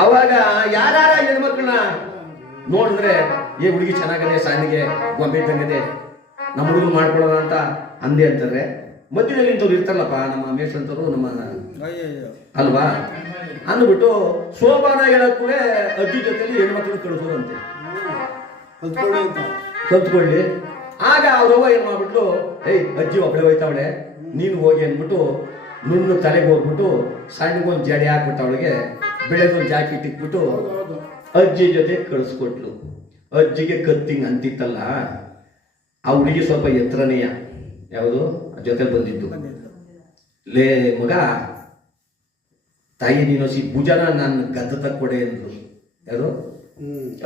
ಅವಾಗ ಯಾರ ಹೆಣ್ಮಕ್ಳನ್ನ ನೋಡಿದ್ರೆ ಏ ಹುಡುಗಿ ಚೆನ್ನಾಗದೆ, ಸಣ್ಣಗೆ ಗೊಂಬೆ ಇದ್ದಂಗದೆ, ನಮ್ಮ ಹುಡುಗರು ಮಾಡ್ಕೊಳ್ಳೋಣ ಅಂತ ಅಂದೆ ಅಂತಾರೆ. ಮಧ್ಯದಲ್ಲಿ ಇಂಥವ್ರು ಇರ್ತಾರಲ್ಲಪ್ಪ ನಮ್ಮ ಮೇಷಂತರು ನಮ್ಮ ಅಲ್ವಾ ಅಂದ್ಬಿಟ್ಟು ಸೋಪಾನ ಹೇಳಕ್ಕೂ ಅಜ್ಜಿ ಜೊತೆಲಿ ಹೆಣ್ಮಕ್ಳು ಕಳಿಸೋದಂತೆ ಕಲ್ತ್ಕೊಳ್ಳಿ. ಆಗ ಅವ್ರವ್ವ ಏನ್ ಮಾಡ್ಬಿಟ್ಲು, ಏಯ್ ಅಜ್ಜಿ ಒಬ್ಬಳೆ ಹೋಯ್ತಾವಳೆ, ನೀನು ಹೋಗಿ ಅಂದ್ಬಿಟ್ಟು ನುಣ್ಣು ತಲೆಗೆ ಹೋಗ್ಬಿಟ್ಟು ಸಣ್ಣಗೊಂದು ಜಡೆ ಹಾಕ್ಬಿಟ್ಟು ಅವಳಿಗೆ ಬೆಳೆದೊಂದು ಜಾಕೆಟ್ ಇಟ್ಬಿಟ್ಟು ಅಜ್ಜಿ ಜೊತೆ ಕಳಿಸ್ಕೊಟ್ಲು. ಅಜ್ಜಿಗೆ ಕತ್ತಿಂಗ್ ಅಂತಿತ್ತಲ್ಲ, ಆ ಹುಡುಗಿ ಸ್ವಲ್ಪ ಎತ್ತರನೆಯ ಯಾವುದು ಜೊತೆ ಬಂದಿದ್ದು. ಲೇ ಮಗ ತಾಯಿ ನೀನು ಭುಜನ ನಾನು ಗದ್ದ ತಕ್ಕೊಡೆ ಅಂದ್ರು. ಯಾರು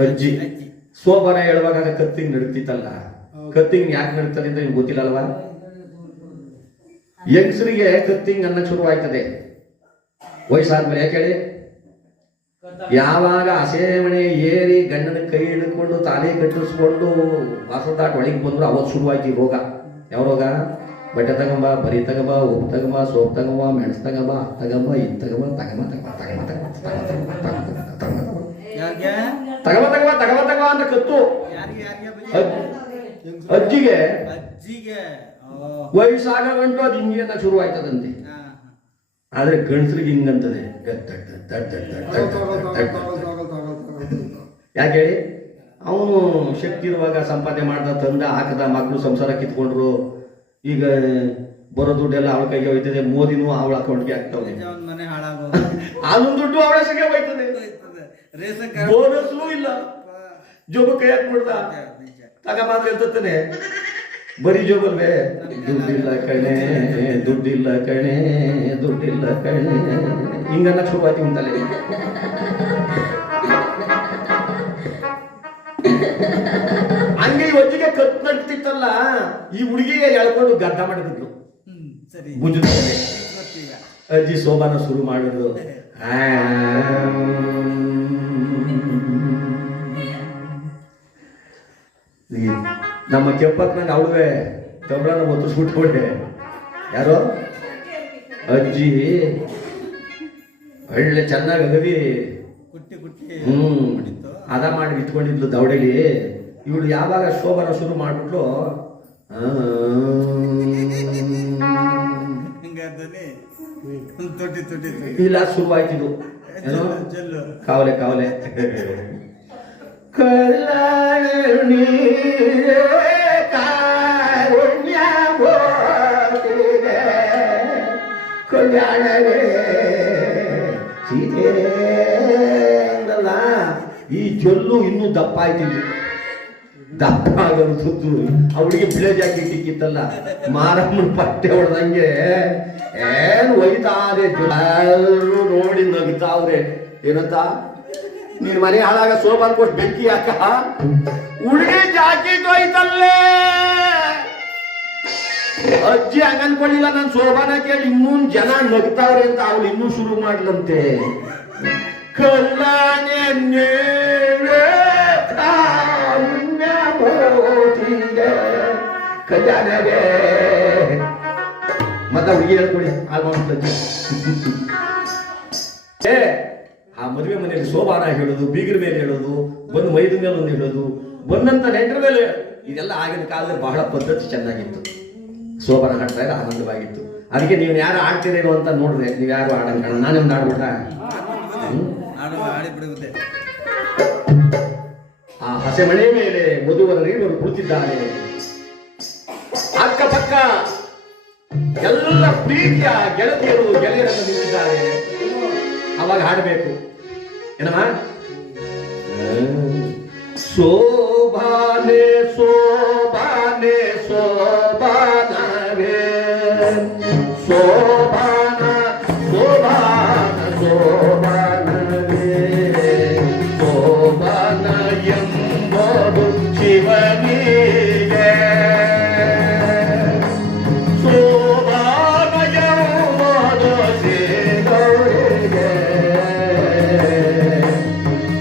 ಅಜ್ಜಿ. ಸೋಬಾನ ಹೇಳುವಾಗ ಕತ್ತಿಂಗ್ ನಡೀತಿತ್ತಲ್ಲ, ಕತ್ತಿಂಗ್ ಯಾಕೆ ನಡೀತದೆ ಅಂತ ನಿಮ್ಗೆ ಗೊತ್ತಿಲ್ಲ ಅಲ್ವಾ. ಯಂಗ್ಸರಿಗೆ ಕತ್ತಿಂಗ್ ಅನ್ನಕ್ಕೆ ಶುರುವಾಯ್ತದೆ ವಯಸ್ಸಾದ್ಮೇಲೆ. ಯಾಕೆ ಹೇಳಿ, ಯಾವಾಗ ಹಸೆಮಣೆ ಏರಿ ಗಂಡನ ಕೈ ಹಿಡ್ಕೊಂಡು ತಾಲಿ ಕಟ್ಟಿಸ್ಕೊಂಡು ವಾಸದಾಟ ಒಳಗೆ ಬಂದ್ರು ಅವತ್ತು ಶುರುವಾಯ್ತು ಈ ರೋಗ. ಯಾವ ರೋಗ? ಬಟ್ಟೆ ತಗೊಂಬ, ಬರಿ ತಗೊಂಬ, ಉಪ್ಪು ತಗೊಂಬ, ಸೋಪ್ ತಗೊಂಬ, ಮೆಣಸು ತಗೊಂಬ, ತಗೊಂಬ, ಇದು ತಗೊಂಬ, ತಗೊಂಬ ಅಂತ ಕತ್ತು. ಅಜ್ಜಿಗೆ ವಯಸ್ಸಾಗ ಗಂಟು ಅದು ಹಿಂಗೆ ಅಂತ ಶುರು ಆಯ್ತದಂತೆ. ಆದ್ರೆ ಗಂಡಸ್ರಿಗೆ ಹಿಂಗಂತದೆ. ಯಾಕೆ ಹೇಳಿ, ಅವನು ಶಕ್ತಿ ಇರುವಾಗ ಸಂಪಾದನೆ ಮಾಡ್ದ, ತಂದ, ಹಾಕದ, ಮಕ್ಕಳು ಸಂಸಾರ ಕಿತ್ಕೊಂಡ್ರು. ಈಗ ಬರೋ ದುಡ್ಡೆಲ್ಲ ಅವಳ ಕೈಗೆ ಹೋಯ್ತದೆ. ಮೋದಿನೂ ಅವಳ ಅಕೌಂಟ್ಗೆ ಆಗ್ತಾವೆ. ಅದೊಂದು ದುಡ್ಡು ಅವಳ ಸಿಗೆ ಹೋಯ್ತದೆ. ಬೋನಸ್ಸೂ ಇಲ್ಲ, ಜೋಬ ಕೈ ಹಾಕ್ಬಿಡ್ದ ತಗೊಂಬಂದ್ರೆ ಇರ್ತತಾನೆ. ಬರೀ ಜೋಬಲ್ವೇ ದುಡ್ಡಿಲ್ಲ ಕಣೆ, ದುಡ್ಡಿಲ್ಲ ಕಣೆ, ದುಡ್ಡಿಲ್ಲ ಕಣೆ, ಹಿಂಗನ್ನ ಶುರುವಾಯ್ತು ಅಂತಲೇ. ಹಂಗೆ ಒಜ್ಜಿಗೆ ಕತ್ ನಡ್ತಿತ್ತಲ್ಲ, ಈ ಹುಡುಗಿಗೆ ಎಳ್ಕೊಂಡು ಗದ್ದ ಮಾಡಿಬಿಟ್ಲು ಭುಜದ ಮೇಲೆ. ಅಜ್ಜಿ ಸೋಬಾನ ಶುರು ಮಾಡಿದ್ರು. ನಮ್ಮ ಕೆಂಪಕ್ಕನಂಗೆ ಅವಳುವೆ ಕಬ್ಬಳನ ಒತ್ತಿಸ್ಬಿಟ್ಕೊಂಡೆ. ಯಾರೋ ಅಜ್ಜಿ ಒಳ್ಳೆ ಚೆನ್ನಾಗಿ ಅಗದಿ ಅದ ಮಾಡಿ ಇಟ್ಕೊಂಡಿದ್ಲು ದವಡೆಲಿ. ಇವಳು ಯಾವಾಗ ಶೋಭನ ಶುರು ಮಾಡ್ಬಿಟ್ಲು, ತೊಟ್ಟಿ ತೊಟ್ಟಿ ತೊಟ್ಟಿ. ಇಲ್ಲ ಶುರುವಾಯ್ತಿದು ಏನೋ ಜಲ್ಲು ಕಾವಲೆ ಕಾವಲೆ ಕಲ್ಯಾಣಿ ಕಾರುಣ್ಯ ಕಲ್ಯಾಣವೇ ಸೀತೆ ಅಂದಲ್ಲ. ಈ ಜೊಲ್ಲು ಇನ್ನೂ ದಪ್ಪ ಆಯ್ತಿಲ್ಲ. ದಪ್ಪ ಆಗೋದು ಅವಳಿಗೆ ಬಿಳೆ ಜಾಕೆಟ್ ಇಕ್ಕಿತ್ತಲ್ಲ, ಮಾರಮ್ಮನ ಪಟ್ಟೆ ಹೊಡೆದಂಗೆ ಏನ್ ಒಯ್ತಾದೆ. ಎಲ್ಲರೂ ನೋಡಿ ನಗ್ತಾವ್ರೆ. ಏನಂತ ನೀನ್ ಮನೆ ಹಾಳಾಗ ಸೋಬಾನ್ ಕೊಟ್ಟು ಬೆಂಕಿ ಹಾಕ, ಹುಡುಗಿ ಜಾಕೆಟ್ ಹೋಯ್ತಲ್ಲೇ. ಅಜ್ಜಿ ಹಂಗ ಅನ್ಕೊಳ್ಳಿಲ್ಲ, ನಾನು ಸೋಬಾನ ಕೇಳಿ ಇನ್ನೂ ಜನ ನಗ್ತಾವ್ರೆ ಅಂತ ಅವಳು ಇನ್ನೂ ಶುರು ಮಾಡ್ಲಂತೆ. ಕಲ್ಯಾಣೆ ಕಲ್ಯಾಣವೇ ಮತ್ತೆ ಹುಡುಗಿ ಹೇಳ್ಕೊಡಿ ಆಲ್ಮೋಸ್ಟ್. ಆ ಮದುವೆ ಮನೆಯಲ್ಲಿ ಸೋಬಾನ ಹೇಳೋದು, ಬೀಗರ ಮೇಲೆ ಹೇಳೋದು, ಬಂದು ಮೈದ ಮೇಲೆ ಒಂದು ಹೇಳೋದು, ಬಂದಂತ ನೆಂಟರ ಮೇಲೆ, ಇದೆಲ್ಲ ಆಗಿನ ಕಾಲದಲ್ಲಿ ಬಹಳ ಪದ್ಧತಿ ಚೆನ್ನಾಗಿತ್ತು. ಸೋಬಾನ ಹಾಡ್ತಾ ಇದ್ರೆ ಆನಂದವಾಗಿತ್ತು. ಅದಕ್ಕೆ ನೀವು ಯಾರು ಆಡ್ತೀರೇನೋ ಅಂತ ನೋಡಿದ್ರೆ ನೀವು ಯಾರು ಆಡಂಗ, ನಾನೇನು ಆಡ್ಬಿಟ್ಟ ಆಡಿ ಬಿಡುತ್ತೆ. ಆ ಹಸೆ ಮನೆ ಮೇಲೆ ವಧುವರರು ಕುಳಿತಿದ್ದಾರೆ. ಅಕ್ಕಪಕ್ಕ ಎಲ್ಲ ಪ್ರೀತಿಯ ಗೆಳತಿಯರು ಗೆಳೆಯರನ್ನು ನಿಂತಿದ್ದಾರೆ. ಅವಾಗ ಹಾಡಬೇಕು ಏನಮ್ಮ? ಶೋಭಾನೆ ಶೋಭಾನೆ ಶೋಭಾನವೇ ಶೋಭಾನ ಶೋಭಾನ ಶೋಭಾನವೇ ಶೋಭಾನ ಎಂಬುದು ಶಿವನಿಗೆ ಶೋಭಾನ ಎಂಬುದು ಶ್ರೀಗೌರಿಗೆ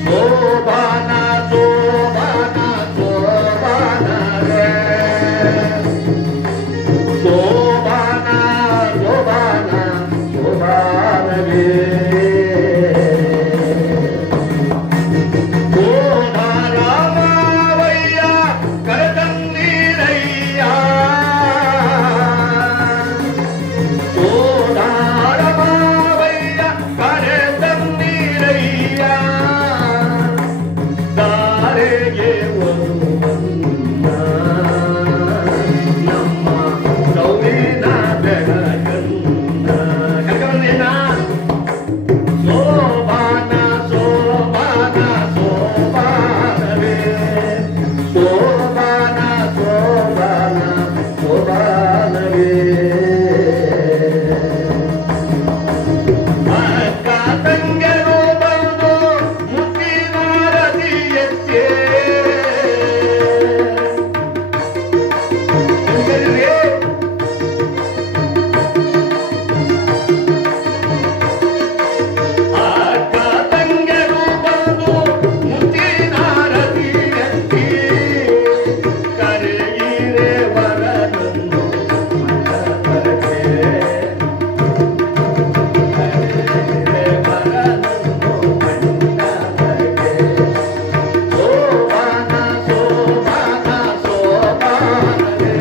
ಶೋಭಾನ ಶೋಭಾನ ಶೋಭಾನವೇ ಶೋಭಾನ ಶೋಭಾನ ಶೋಭಾನವೇ ಶೋಭಾರಾಮಯ್ಯ ಕರದಂದಿರಯ್ಯ ಶೋಭಾರಾಮಯ್ಯ ಕರದಂದಿರಯ್ಯ ದಾರೆಗೆ ಒಂದು ನಮ್ಮ ಗೌರಿನ ಬೆಳಗನ್ನ ಕರ್ಕಬಂದೇನಾ? ಶೋಭಾನ ಶೋಭಾನ ಶೋಭಾನವೇ ಶೋಭಾನ ಶೋಭಾನ ಶೋಭಾನವೇ ಅಕ್ಕ ತಂಗಿಯರು ಬಂದು ಮುತ್ತಿನ ರತಿಯಕ್ಕೆ ಅಕ್ಕ ತಂಗಿಯರು ಬಂದು ಮುತ್ತಿನ ರತಿಯಕ್ಕೆ ಕರೆಯಿರೆ ವರನನ್ನು ಮಂಟಪಕ್ಕೆ ಕರೆಯಿರೆ ವರನನ್ನು ಮಂಟಪಕ್ಕೆ ಶೋಭಾನ ಶೋಭಾನ ಶೋಭಾನವೇ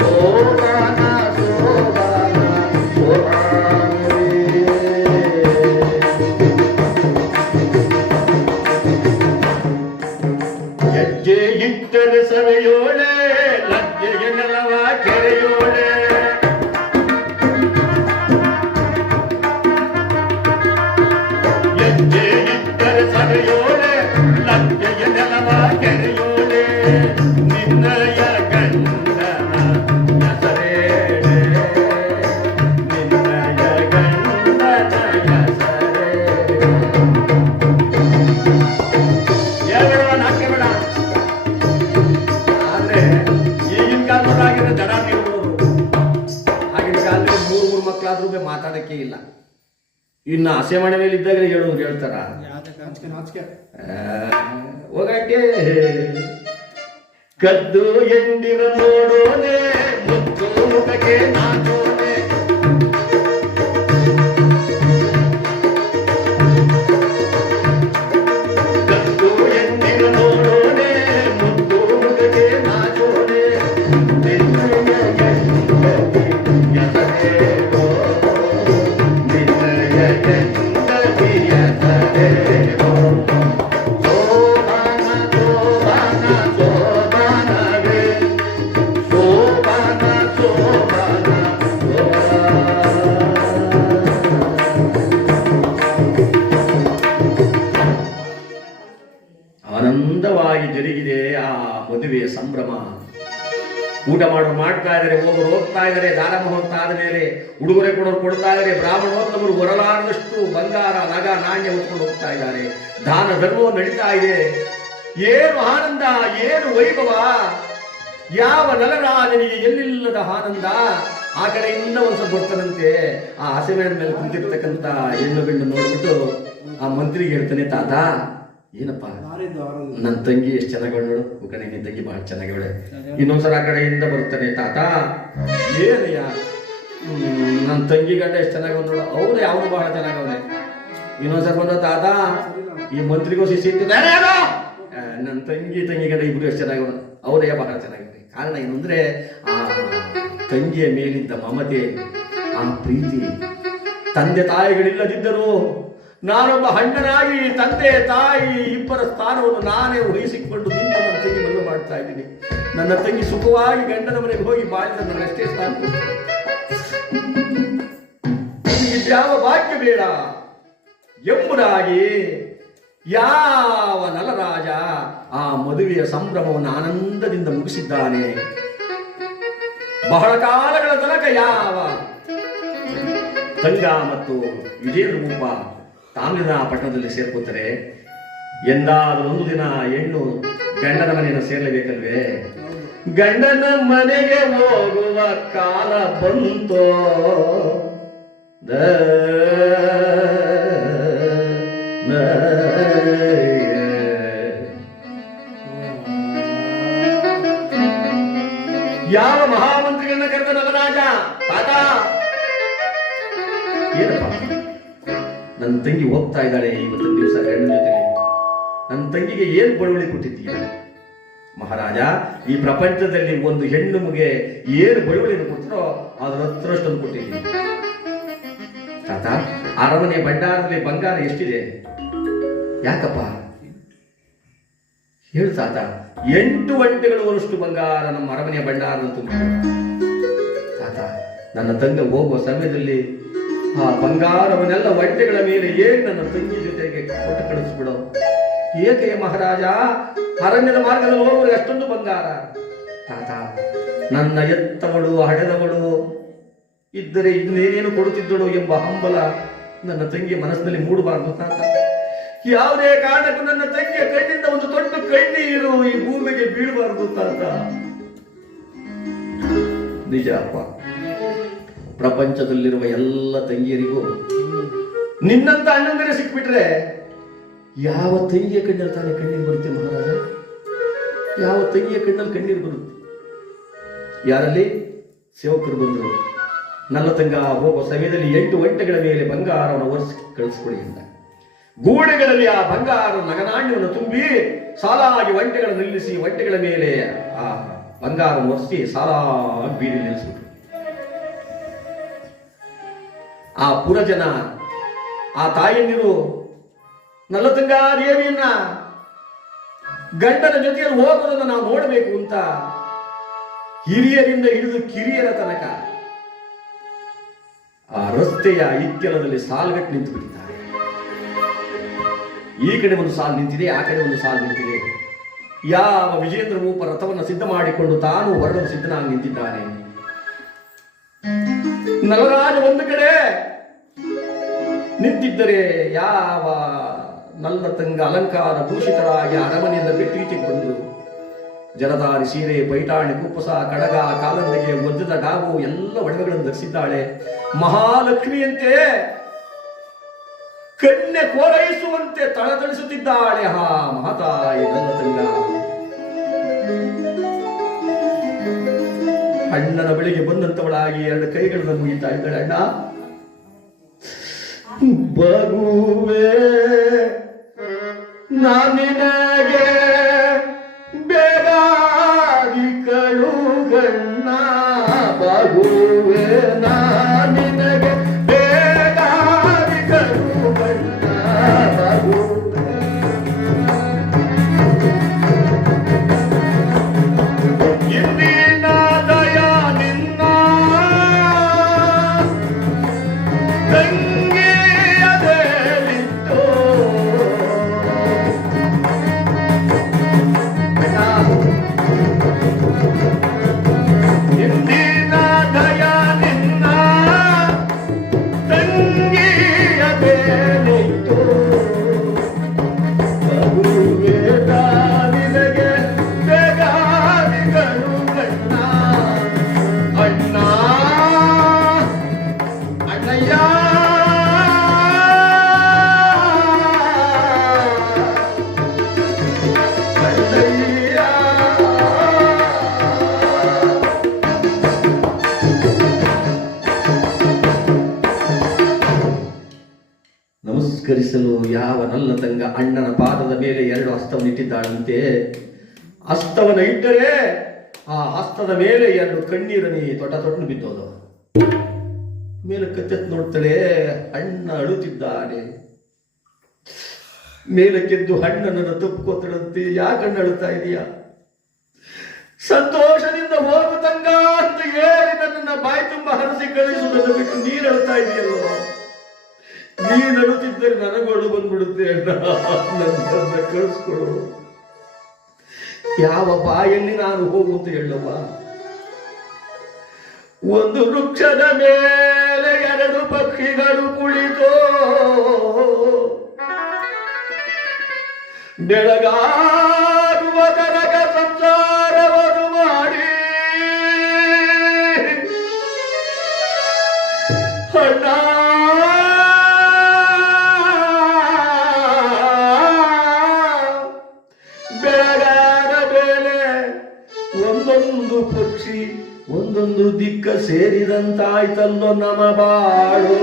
ಶೋಭಾನ ಶೋಭಾನ ಶೋಭಾನವೇ ಹೆಜ್ಜೆ ಇಟ್ಟರೆ ಸವೆಯೋಳೆ ಲಜ್ಜೆಗೆ ನೆಲವ ಕೆರೆಯೋಳೆ ಹೆಜ್ಜೆ ಇಟ್ಟರೆ ಸವೆಯೋಳೆ ಲಜ್ಜೆಗೆ ನೆಲವ ಕೆರೆಯೋಳೆ ನಿನ್ನಯ ಗಂಡನ ಹೆಸರೇಳೆ ನಿನ್ನಯ ಗಂಡನ ಹೆಸರೇಳೆ. ಹೇಳ್ಬೇಡ ಹಾಕಬೇಡ. ಆದ್ರೆ ಈಗಿನ ಕಾಲದಾಗಿರೋ ಜನ ನೀಡುವರು. ಆಗಿನ ಕಾಲದಲ್ಲಿ ಮೂರು ಮಕ್ಕಳಾದ್ರೂ ಮಾತಾಡಕ್ಕೆ ಇಲ್ಲ. ಇನ್ನು ಹಸೆ ಮನೆ ಮೇಲೆ ಇದ್ದಾಗ ಹೇಳೋರು ಹೇಳ್ತಾರ ಹೋಗಕ್ಕೆ ಕದ್ದು ಎಂದಿರ ನೋಡೋನೆ ಮುತ್ತು ಮುಖಕ್ಕೆ ನಾಚೋನೆ ಕದ್ದು ಎಂದಿರ ನೋಡೋನೆ ಮುತ್ತು ಮುಖಕ್ಕೆ ನಾಚೋನೆ ನಿನ್ನಯ ಗೆಳತಿ ಹೆಸರೇನೋ ಮದುವೆಯ ಸಂಭ್ರಮ. ಊಟ ಮಾಡೋರು ಮಾಡ್ತಾ ಇದ್ದಾರೆ, ಹೋಗೋರು ಹೋಗ್ತಾ ಇದ್ದಾರೆ, ದಾನ ಮುಹೂರ್ತ ಆದ ಮೇಲೆ ಉಡುಗೊರೆ ಕೊಡೋರು ಕೊಡ್ತಾ ಇದ್ದಾರೆ, ಬ್ರಾಹ್ಮಣೋತ್ತಮರು ಹೊರಲಾರದಷ್ಟು ಬಂಗಾರ ನಗ ನಾಣ್ಯ ಹೊತ್ಕೊಂಡು ಹೋಗ್ತಾ ಇದ್ದಾರೆ, ದಾನ ಧರ್ಮವು ನಡೀತಾ ಇದೆ. ಏನು ಆನಂದ, ಏನು ವೈಭವ, ಯಾವ ನಲರಾಜನಿಗೆ ಎಲ್ಲಿಲ್ಲದ ಆನಂದ. ಆ ಕಡೆಯಿಂದ ಒಂದು ಸ್ವಲ್ಪ ಬರ್ತಾನಂತೆ, ಆ ಹಸಿಮೆಯ ಮೇಲೆ ಕುಂತಿರ್ತಕ್ಕಂಥ ಹೆಣ್ಣು ಗಂಡು ನೋಡ್ಬಿಟ್ಟು ಆ ಮಂತ್ರಿಗೆ ಹೇಳ್ತಾನೆ, ತಾತ ಏನಪ್ಪ ನನ್ನ ತಂಗಿ ಎಷ್ಟು ಚೆನ್ನಾಗವಳು ನೋಡು, ಕಡೆ ನಿನ್ನ ತಂಗಿ ಬಹಳ ಚೆನ್ನಾಗವಳೆ. ಇನ್ನೊಂದ್ಸಲ ಆ ಕಡೆಯಿಂದ ಬರ್ತಾನೆ, ತಾತ ಏನಯ್ಯ ನನ್ನ ತಂಗಿ ಗಂಡ ಎಷ್ಟು ಚೆನ್ನಾಗವ್ ನೋಡು, ಹೌದೇ ಅವನು ಬಹಳ ಚೆನ್ನಾಗವನೆ. ಇನ್ನೊಂದ್ಸಲ ಬಂದ, ತಾತ ಈ ಮಂತ್ರಿಗೂ ಶಿಷ್ಯ ನನ್ನ ತಂಗಿ ಗಂಡ ಇಬ್ರು ಎಷ್ಟು ಚೆನ್ನಾಗವ, ಅವರೇ ಬಹಳ ಚೆನ್ನಾಗಿದೆ. ಕಾರಣ ಏನು ಅಂದ್ರೆ ಆ ತಂಗಿಯ ಮೇಲಿದ್ದ ಮಮತೆ, ಆ ಪ್ರೀತಿ. ತಂದೆ ತಾಯಿಗಳಿಲ್ಲದಿದ್ದರೂ ನಾನೊಬ್ಬ ಹಣ್ಣನಾಗಿ ತಂದೆ ತಾಯಿ ಇಬ್ಬರ ಸ್ಥಾನವನ್ನು ನಾನೇ ವಹಿಸಿಕೊಂಡು ನಿಂತು ನನ್ನ ತಂಗಿ ಮದುವೆ ಮಾಡ್ತಾ ಇದ್ದೀನಿ. ನನ್ನ ತಂಗಿ ಸುಖವಾಗಿ ಗಂಡನ ಮನೆಗೆ ಹೋಗಿ ಬಾಳಿದ ನನ್ನಷ್ಟೇ ಸಾಕು. ಯಾವ ಭಾಗ್ಯ ಬೇಡ ಎಂಬುದಾಗಿ ಯಾವ ನಲರಾಜ ಆ ಮದುವೆಯ ಸಂಭ್ರಮವನ್ನು ಆನಂದದಿಂದ ಮುಗಿಸಿದ್ದಾನೆ. ಬಹಳ ಕಾಲಗಳ ತನಕ ಯಾವ ಗಂಗಾ ಮತ್ತು ವಿಜಯರೂಪ ತಾಮ್ರದ ಪಟ್ಟಣದಲ್ಲಿ ಸೇರ್ಕೋತಾರೆ. ಎಂದಾದರೂ ಒಂದು ದಿನ ಹೆಣ್ಣು ಗಂಡನ ಮನೆಯನ್ನು ಸೇರಲೇಬೇಕಲ್ವೇ? ಗಂಡನ ಮನೆಗೆ ಹೋಗುವ ಕಾಲ ಬಂತೋ, ಯಾವ ಮಹಾಮಂತ್ರಿಗಳನ್ನ ಕರೆದ ನಲರಾಜ, ತಾತ ಏನಪ್ಪ ನನ್ನ ತಂಗಿ ಹೋಗ್ತಾ ಇದ್ದಾಳೆ ಇವತ್ತಿನ ದಿವಸ ಗಂಡನ ಜೊತೆಗೆ, ನನ್ನ ತಂಗಿಗೆ ಏನ್ ಬಳುವಳಿ ಕೊಟ್ಟಿದ್ದೀಯ ಮಹಾರಾಜ? ಈ ಪ್ರಪಂಚದಲ್ಲಿ ಒಂದು ಹೆಣ್ಣು ಮುಗೆ ಏನು ಬಳುವಳಿಯನ್ನು ಕೊಡ್ತಾರೋ ಅದ್ರ ಹತ್ರಷ್ಟನ್ನು ಕೊಟ್ಟಿದ್ದೀನಿ. ತಾತ ಅರಮನೆ ಭಂಡಾರದಲ್ಲಿ ಬಂಗಾರ ಎಷ್ಟಿದೆ? ಯಾಕಪ್ಪ ಹೇಳು ತಾತ. 8 ಒಂಟೆಗಳವರಷ್ಟು ಬಂಗಾರ ನಮ್ಮ ಅರಮನೆಯ ಭಂಡಾರದಲ್ಲಿ ತುಂಬ. ತಾತ ನನ್ನ ತಂಗ ಹೋಗುವ ಸಮಯದಲ್ಲಿ ಆ ಬಂಗಾರವನ್ನೆಲ್ಲ ಒಂಟೆಗಳ ಮೇಲೆ ಏನ್ ನನ್ನ ತಂಗಿ ಜೊತೆಗೆ ಕೊಟ್ಟು ಕಳಿಸ್ಬಿಡೋ. ಏಕೆ ಮಹಾರಾಜ? ಅರಣ್ಯದ ಮಾರ್ಗದಲ್ಲಿ ಹೋಗುವವರಿಗೆ ಅಷ್ಟೊಂದು ಬಂಗಾರ. ತಾತ ನನ್ನ ಎತ್ತವಳು ಹಡೆದವಳು ಇದ್ದರೆ ಇನ್ನೇನೇನು ಕೊಡುತ್ತಿದ್ದಳು ಎಂಬ ಹಂಬಲ ನನ್ನ ತಂಗಿಯ ಮನಸ್ಸಿನಲ್ಲಿ ಮೂಡಬಾರದು ತಾತ. ಯಾವುದೇ ಕಾರಣಕ್ಕೂ ನನ್ನ ತಂಗಿಯ ಕಣ್ಣಿಂದ ಒಂದು ದೊಡ್ಡ ಕಣ್ಣೀರು ಈ ಭೂಮಿಗೆ ಬೀಳಬಾರದು ತಾತ. ನಿಜ ಅಪ್ಪ, ಪ್ರಪಂಚದಲ್ಲಿರುವ ಎಲ್ಲ ತಂಗಿಯರಿಗೂ ನಿನ್ನಂತ ಅಣ್ಣಂದರೆ ಸಿಕ್ಬಿಟ್ರೆ ಯಾವ ತಂಗಿಯ ಕಣ್ಣಲ್ಲಿ ತಾನೇ ಕಣ್ಣೀರು ಬರುತ್ತೆ ಮಹಾರಾಜ? ಯಾವ ತಂಗಿಯ ಕಣ್ಣಲ್ಲಿ ಕಣ್ಣೀರು ಬರುತ್ತೆ? ಯಾರಲ್ಲಿ ಸೇವಕರು ಬಂದರು, ನನ್ನ ತಂಗ ಹೋಗುವ ಸಮಯದಲ್ಲಿ 8 ಒಂಟೆಗಳ ಮೇಲೆ ಬಂಗಾರವನ್ನು ಒರೆಸಿ ಕಳಿಸ್ಕೊಡಿ ಅಂತ. ಗೂಡೆಗಳಲ್ಲಿ ಆ ಬಂಗಾರ ನಗನಾಣ್ಯವನ್ನು ತುಂಬಿ ಸಾಲಾಗಿ ಒಂಟೆಗಳನ್ನು ನಿಲ್ಲಿಸಿ ಒಂಟೆಗಳ ಮೇಲೆ ಆ ಬಂಗಾರವನ್ನು ಒರೆಸಿ ಸಾಲಾಗಿ ಬೀದಿ ನಿಲ್ಲಿಸ್ಬಿಟ್ರು. ಆ ಪುರಜನ, ಆ ತಾಯಿಯಂದಿರು ನಲ್ಲತಂಗ ದೇವಿಯನ್ನ ಗಂಡನ ಜೊತೆಯಲ್ಲಿ ಹೋಗೋದನ್ನು ನಾವು ನೋಡಬೇಕು ಅಂತ ಹಿರಿಯರಿಂದ ಹಿಡಿದು ಕಿರಿಯರ ತನಕ ಆ ರಸ್ತೆಯ ಇತ್ಯಲದಲ್ಲಿ ಸಾಲುಗಟ್ಟು ನಿಂತು ಬಿಟ್ಟಿದ್ದಾರೆ. ಈ ಕಡೆ ಒಂದು ಸಾಲು ನಿಂತಿದೆ, ಆ ಕಡೆ ಒಂದು ಸಾಲು ನಿಂತಿದೆ. ಯಾವ ವಿಜೇಂದ್ರ ಭೂಪ ರಥವನ್ನು ಸಿದ್ಧ ಮಾಡಿಕೊಂಡು ತಾನು ಹೊರಡಲು ಸಿದ್ಧನಾಗಿ ನಿಂತಿದ್ದಾನೆ. ನಲರಾಜ ಒಂದು ಕಡೆ ನಿಂತಿದ್ದರೆ ಯಾವ ನಲ್ಲತಂಗ ಅಲಂಕಾರ ಭೂಷಿತರಾಗಿ ಅರಮನೆಯಿಂದ ಬೆಟ್ಟೀಟಿಗೆ ಬಂದು ಜಲಧಾರಿ ಸೀರೆ, ಪೈಟಾಣಿ, ಕುಪ್ಪಸ, ಕಡಗ, ಕಾಲಂದಿಗೆ, ವಜ್ರದ ಡಾಬು ಎಲ್ಲ ಒಡವೆಗಳನ್ನು ಧರಿಸಿದ್ದಾಳೆ. ಮಹಾಲಕ್ಷ್ಮಿಯಂತೆ ಕಣ್ಣೆ ಕೋರೈಸುವಂತೆ ತಳತಳಿಸುತ್ತಿದ್ದಾಳೆ ಹಾ ಮಹಾತಾಯಿ ನಲ್ಲತಂಗ. ಅಣ್ಣನ ಬಳಿಗೆ ಬಂದಂತವಳಾಗಿ 2 ಕೈಗಳನ್ನು ಮುಗಿತಾ ಇದ್ದಾಳೆ. ಅಣ್ಣ ಬಗುವೆ ನಾನಿನಗೆ ಬೇಗಾಗಿ ಕಳುಗಣ್ಣ, ಬಗುವೆ ನಾನಿನಗೆ ಬೇಗಾಗಿ ಕಳುಗಣ್ಣ, ಬಗುವೆ ಇಂದಿನ ದಯ ನಿನ್ನ ತಂಗಿಯದೇಲಿತ್ತು. ನಮಸ್ಕರಿಸಲು ಯಾವ ನನ್ನ ತಂಗ ಅಣ್ಣನ ಪಾದದ ಮೇಲೆ 2 ಹಸ್ತವನ್ನಿಟ್ಟಿದ್ದಾಳಂತೆ. ಹಸ್ತವನ್ನ ಇಟ್ಟರೆ ಆ ಹಸ್ತದ ಮೇಲೆ 2 ಕಣ್ಣೀರನಿ ತೊಟ್ಟು ಬಿದ್ದೋದು. ಮೇಲೆ ಕತ್ತೆತ್ ನೋಡ್ತಾಳೆ, ಅಣ್ಣ ಅಳುತ್ತಿದ್ದಾನೆ. ಮೇಲಕ್ಕೆದ್ದು ಅಣ್ಣನನ್ನು ತಪ್ಪುಕೋತಳಂತೆ. ಯಾಕಣ್ಣ ಅಳುತ್ತಾ ಇದೀಯಾ? ಸಂತೋಷದಿಂದ ಹೋಗು ತಂಗ ಅಂತ ಹೇಳಿ ನನ್ನನ್ನ ಬಾಯಿ ತುಂಬ ಹರಸಿ ಕಳಿಸುವುದನ್ನು ಬಿಟ್ಟು ನೀನು ಅಳುತ್ತಾ ಇದೆಯಲ್ಲೋ. ನೀನು ಅಳುತ್ತಿದ್ದರೆ ನನಗೋಳು ಬಂದ್ಬಿಡುತ್ತೆ ಅಣ್ಣ, ನನ್ನನ್ನ ಕಳಿಸ್ಕೊಡು. ಯಾವ ಬಾಯಲ್ಲಿ ನಾನು ಹೋಗು ಅಂತ ಹೇಳವ್ವ? ಒಂದು ವೃಕ್ಷದ ಮೇಲೆ 2 ಪಕ್ಷಿಗಳು ಕುಳಿತೋ, ಬೆಳಗಾಗುವ ತನಕ ಸಂಸಾರವನ್ನು ಮಾಡಿ ಅಣ್ಣ ಬೆಳಗಾದ ಮೇಲೆ ಒಂದೊಂದು ಪಕ್ಷಿ ಒಂದೊಂದು ದಿಕ್ಕ ಸೇರಿದಂತಾಯ್ತಲ್ಲೋ ನಮ ಬಾಳು.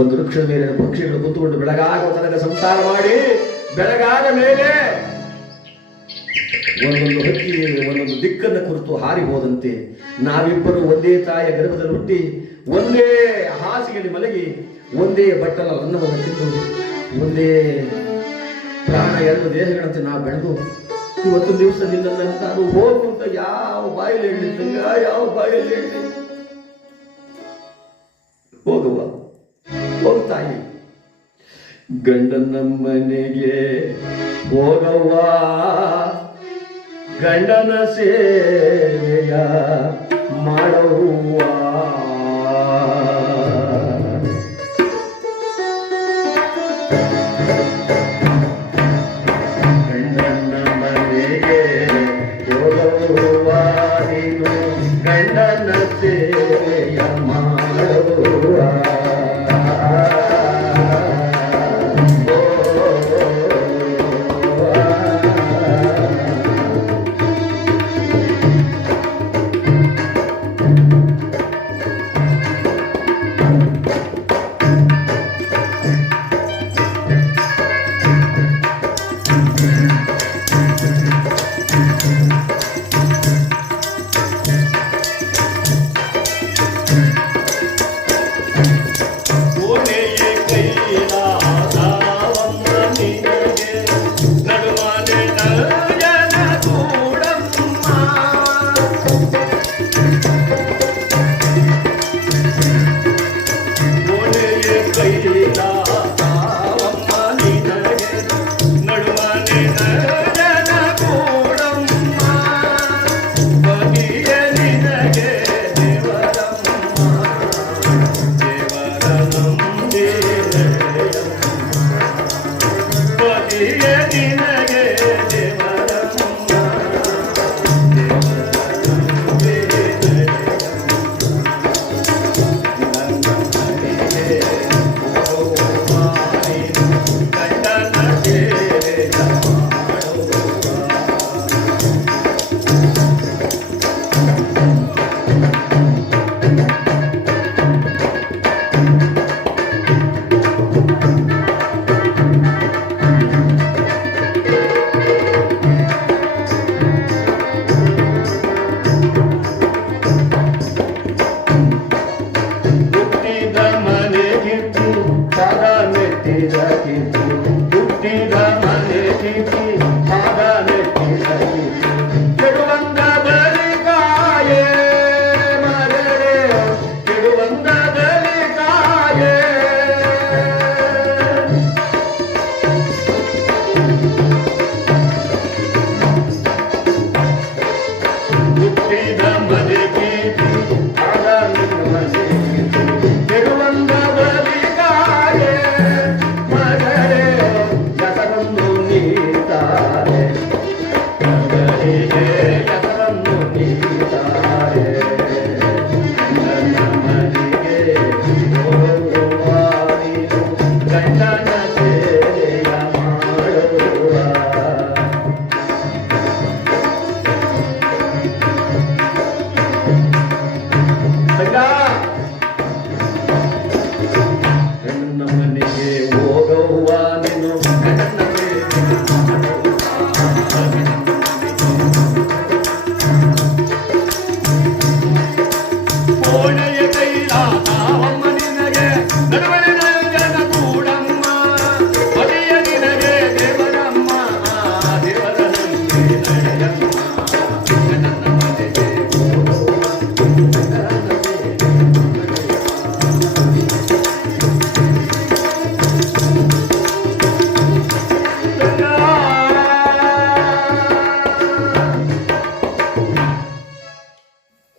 ಒಂದು ವೃಕ್ಷದ ಮೇಲೆ ಪಕ್ಷಿಗಳು ಕೂತ್ಕೊಂಡು ಬೆಳಗಾಗುವ ತನಕ ಸಂಸಾರ ಮಾಡಿ, ಬೆಳಗಾದ ಮೇಲೆ ಒಂದೊಂದು ಹಕ್ಕಿ ಒಂದೊಂದು ದಿಕ್ಕನ್ನು ಕುರಿತು ಹಾರಿ ಹೋದಂತೆ ನಾವಿಬ್ಬರು ಒಂದೇ ತಾಯಿಯ ಗರ್ಭದಲ್ಲಿ ಹುಟ್ಟಿ, ಒಂದೇ ಹಾಸಿಗೆಯಲ್ಲಿ ಮಲಗಿ, ಒಂದೇ ಬಟ್ಟಲ ಅನ್ನವನ್ನು ತಿಂದು, ಒಂದೇ ಪ್ರಾಣ 2 ದೇಹಗಳಂತೆ ನಾವು ಬೆಳೆದು ಇವತ್ತು ದಿವಸ ನಿನ್ನನ್ನು ನಾನು ಹೋಗು ಅಂತ ಯಾವ ಬಾಯಲ್ಲಿ ಹೇಳಿದ್ದಂಗ, ಯಾವ ಬಾಯಲ್ಲಿ ಹೇಳಿ ಹೋಗುವ ಹೋಗ್ತಾಯಿ. ಗಂಡನ ಮನೆಗೆ ಹೋಗವ್ವ, ಗಂಡನ ಸೇವೆಯ ಮಾಡವ್ವ. ಗಂಡನ ಮನೆಗೆ ಹೋಗವ್ವ, ನೀನು ಗಂಡನ ಸೇವೆಯ ಮಾಡವ್ವ.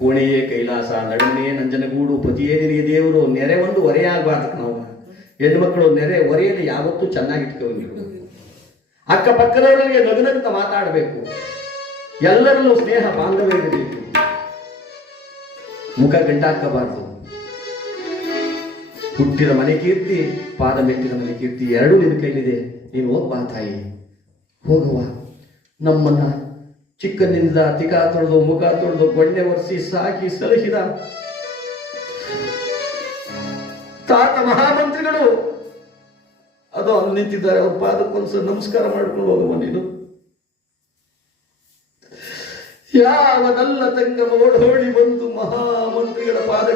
ಕೋಣೆಯೇ ಕೈಲಾಸ, ನಡುಮನೆಯೇ ನಂಜನಗೂಡು, ಪತಿಯೇ ನಿನಗೆ ದೇವರು, ನೆರೆ ಒಂದು ಹೊರೆಯಾಗಬಾರ್ದು. ನಾವು ಹೆಣ್ಮಕ್ಳು ನೆರೆ ಹೊರೆಯಲ್ಲಿ ಯಾವತ್ತೂ ಚೆನ್ನಾಗಿಟ್ಕೊಂಡಿರ್ಬೇಕು. ಅಕ್ಕಪಕ್ಕದವರಿಗೆ ನಗುನಗುತ್ತಾ ಮಾತಾಡಬೇಕು. ಎಲ್ಲರಲ್ಲೂ ಸ್ನೇಹ ಬಾಂಧವ್ಯ ಇರಬೇಕು. ಮುಖ ಗಂಟಾಕಬಾರದು. ಹುಟ್ಟಿದ ಮನೆ ಕೀರ್ತಿ, ಪಾದ ಮೆಟ್ಟಿದ ಮನೆ ಕೀರ್ತಿ ಎರಡೂ ನಿನ್ನ ಕೈಲಿದೆ. ನೀನು ಹೋಗ್ಬಾ ತಾಯಿ, ಹೋಗುವ. ನಮ್ಮನ್ನ ಚಿಕ್ಕನಿಂದ ತಿಕ ತೊಳೆದು ಮುಖ ತೊಳೆದು ಗೊಣ್ಣೆ ಒರೆಸಿ ಸಾಕಿ ಸಲಹಿದ ತಾತ ಮಹಾಮಂತ್ರಿಗಳು ಅದು ಅಲ್ಲಿ ನಿಂತಿದ್ದಾರೆ. ಅವ್ರ ಪಾದಕ್ಕೊಂದ್ಸಲ ನಮಸ್ಕಾರ ಮಾಡ್ಕೊಂಡು ಹೋಗುವ. ನೀನು ಯಾವನಲ್ಲ ತಂಗ ಓಡೋಡಿ ಬಂದು ಮಹಾಮಂತ್ರಿಗಳ ಪಾದ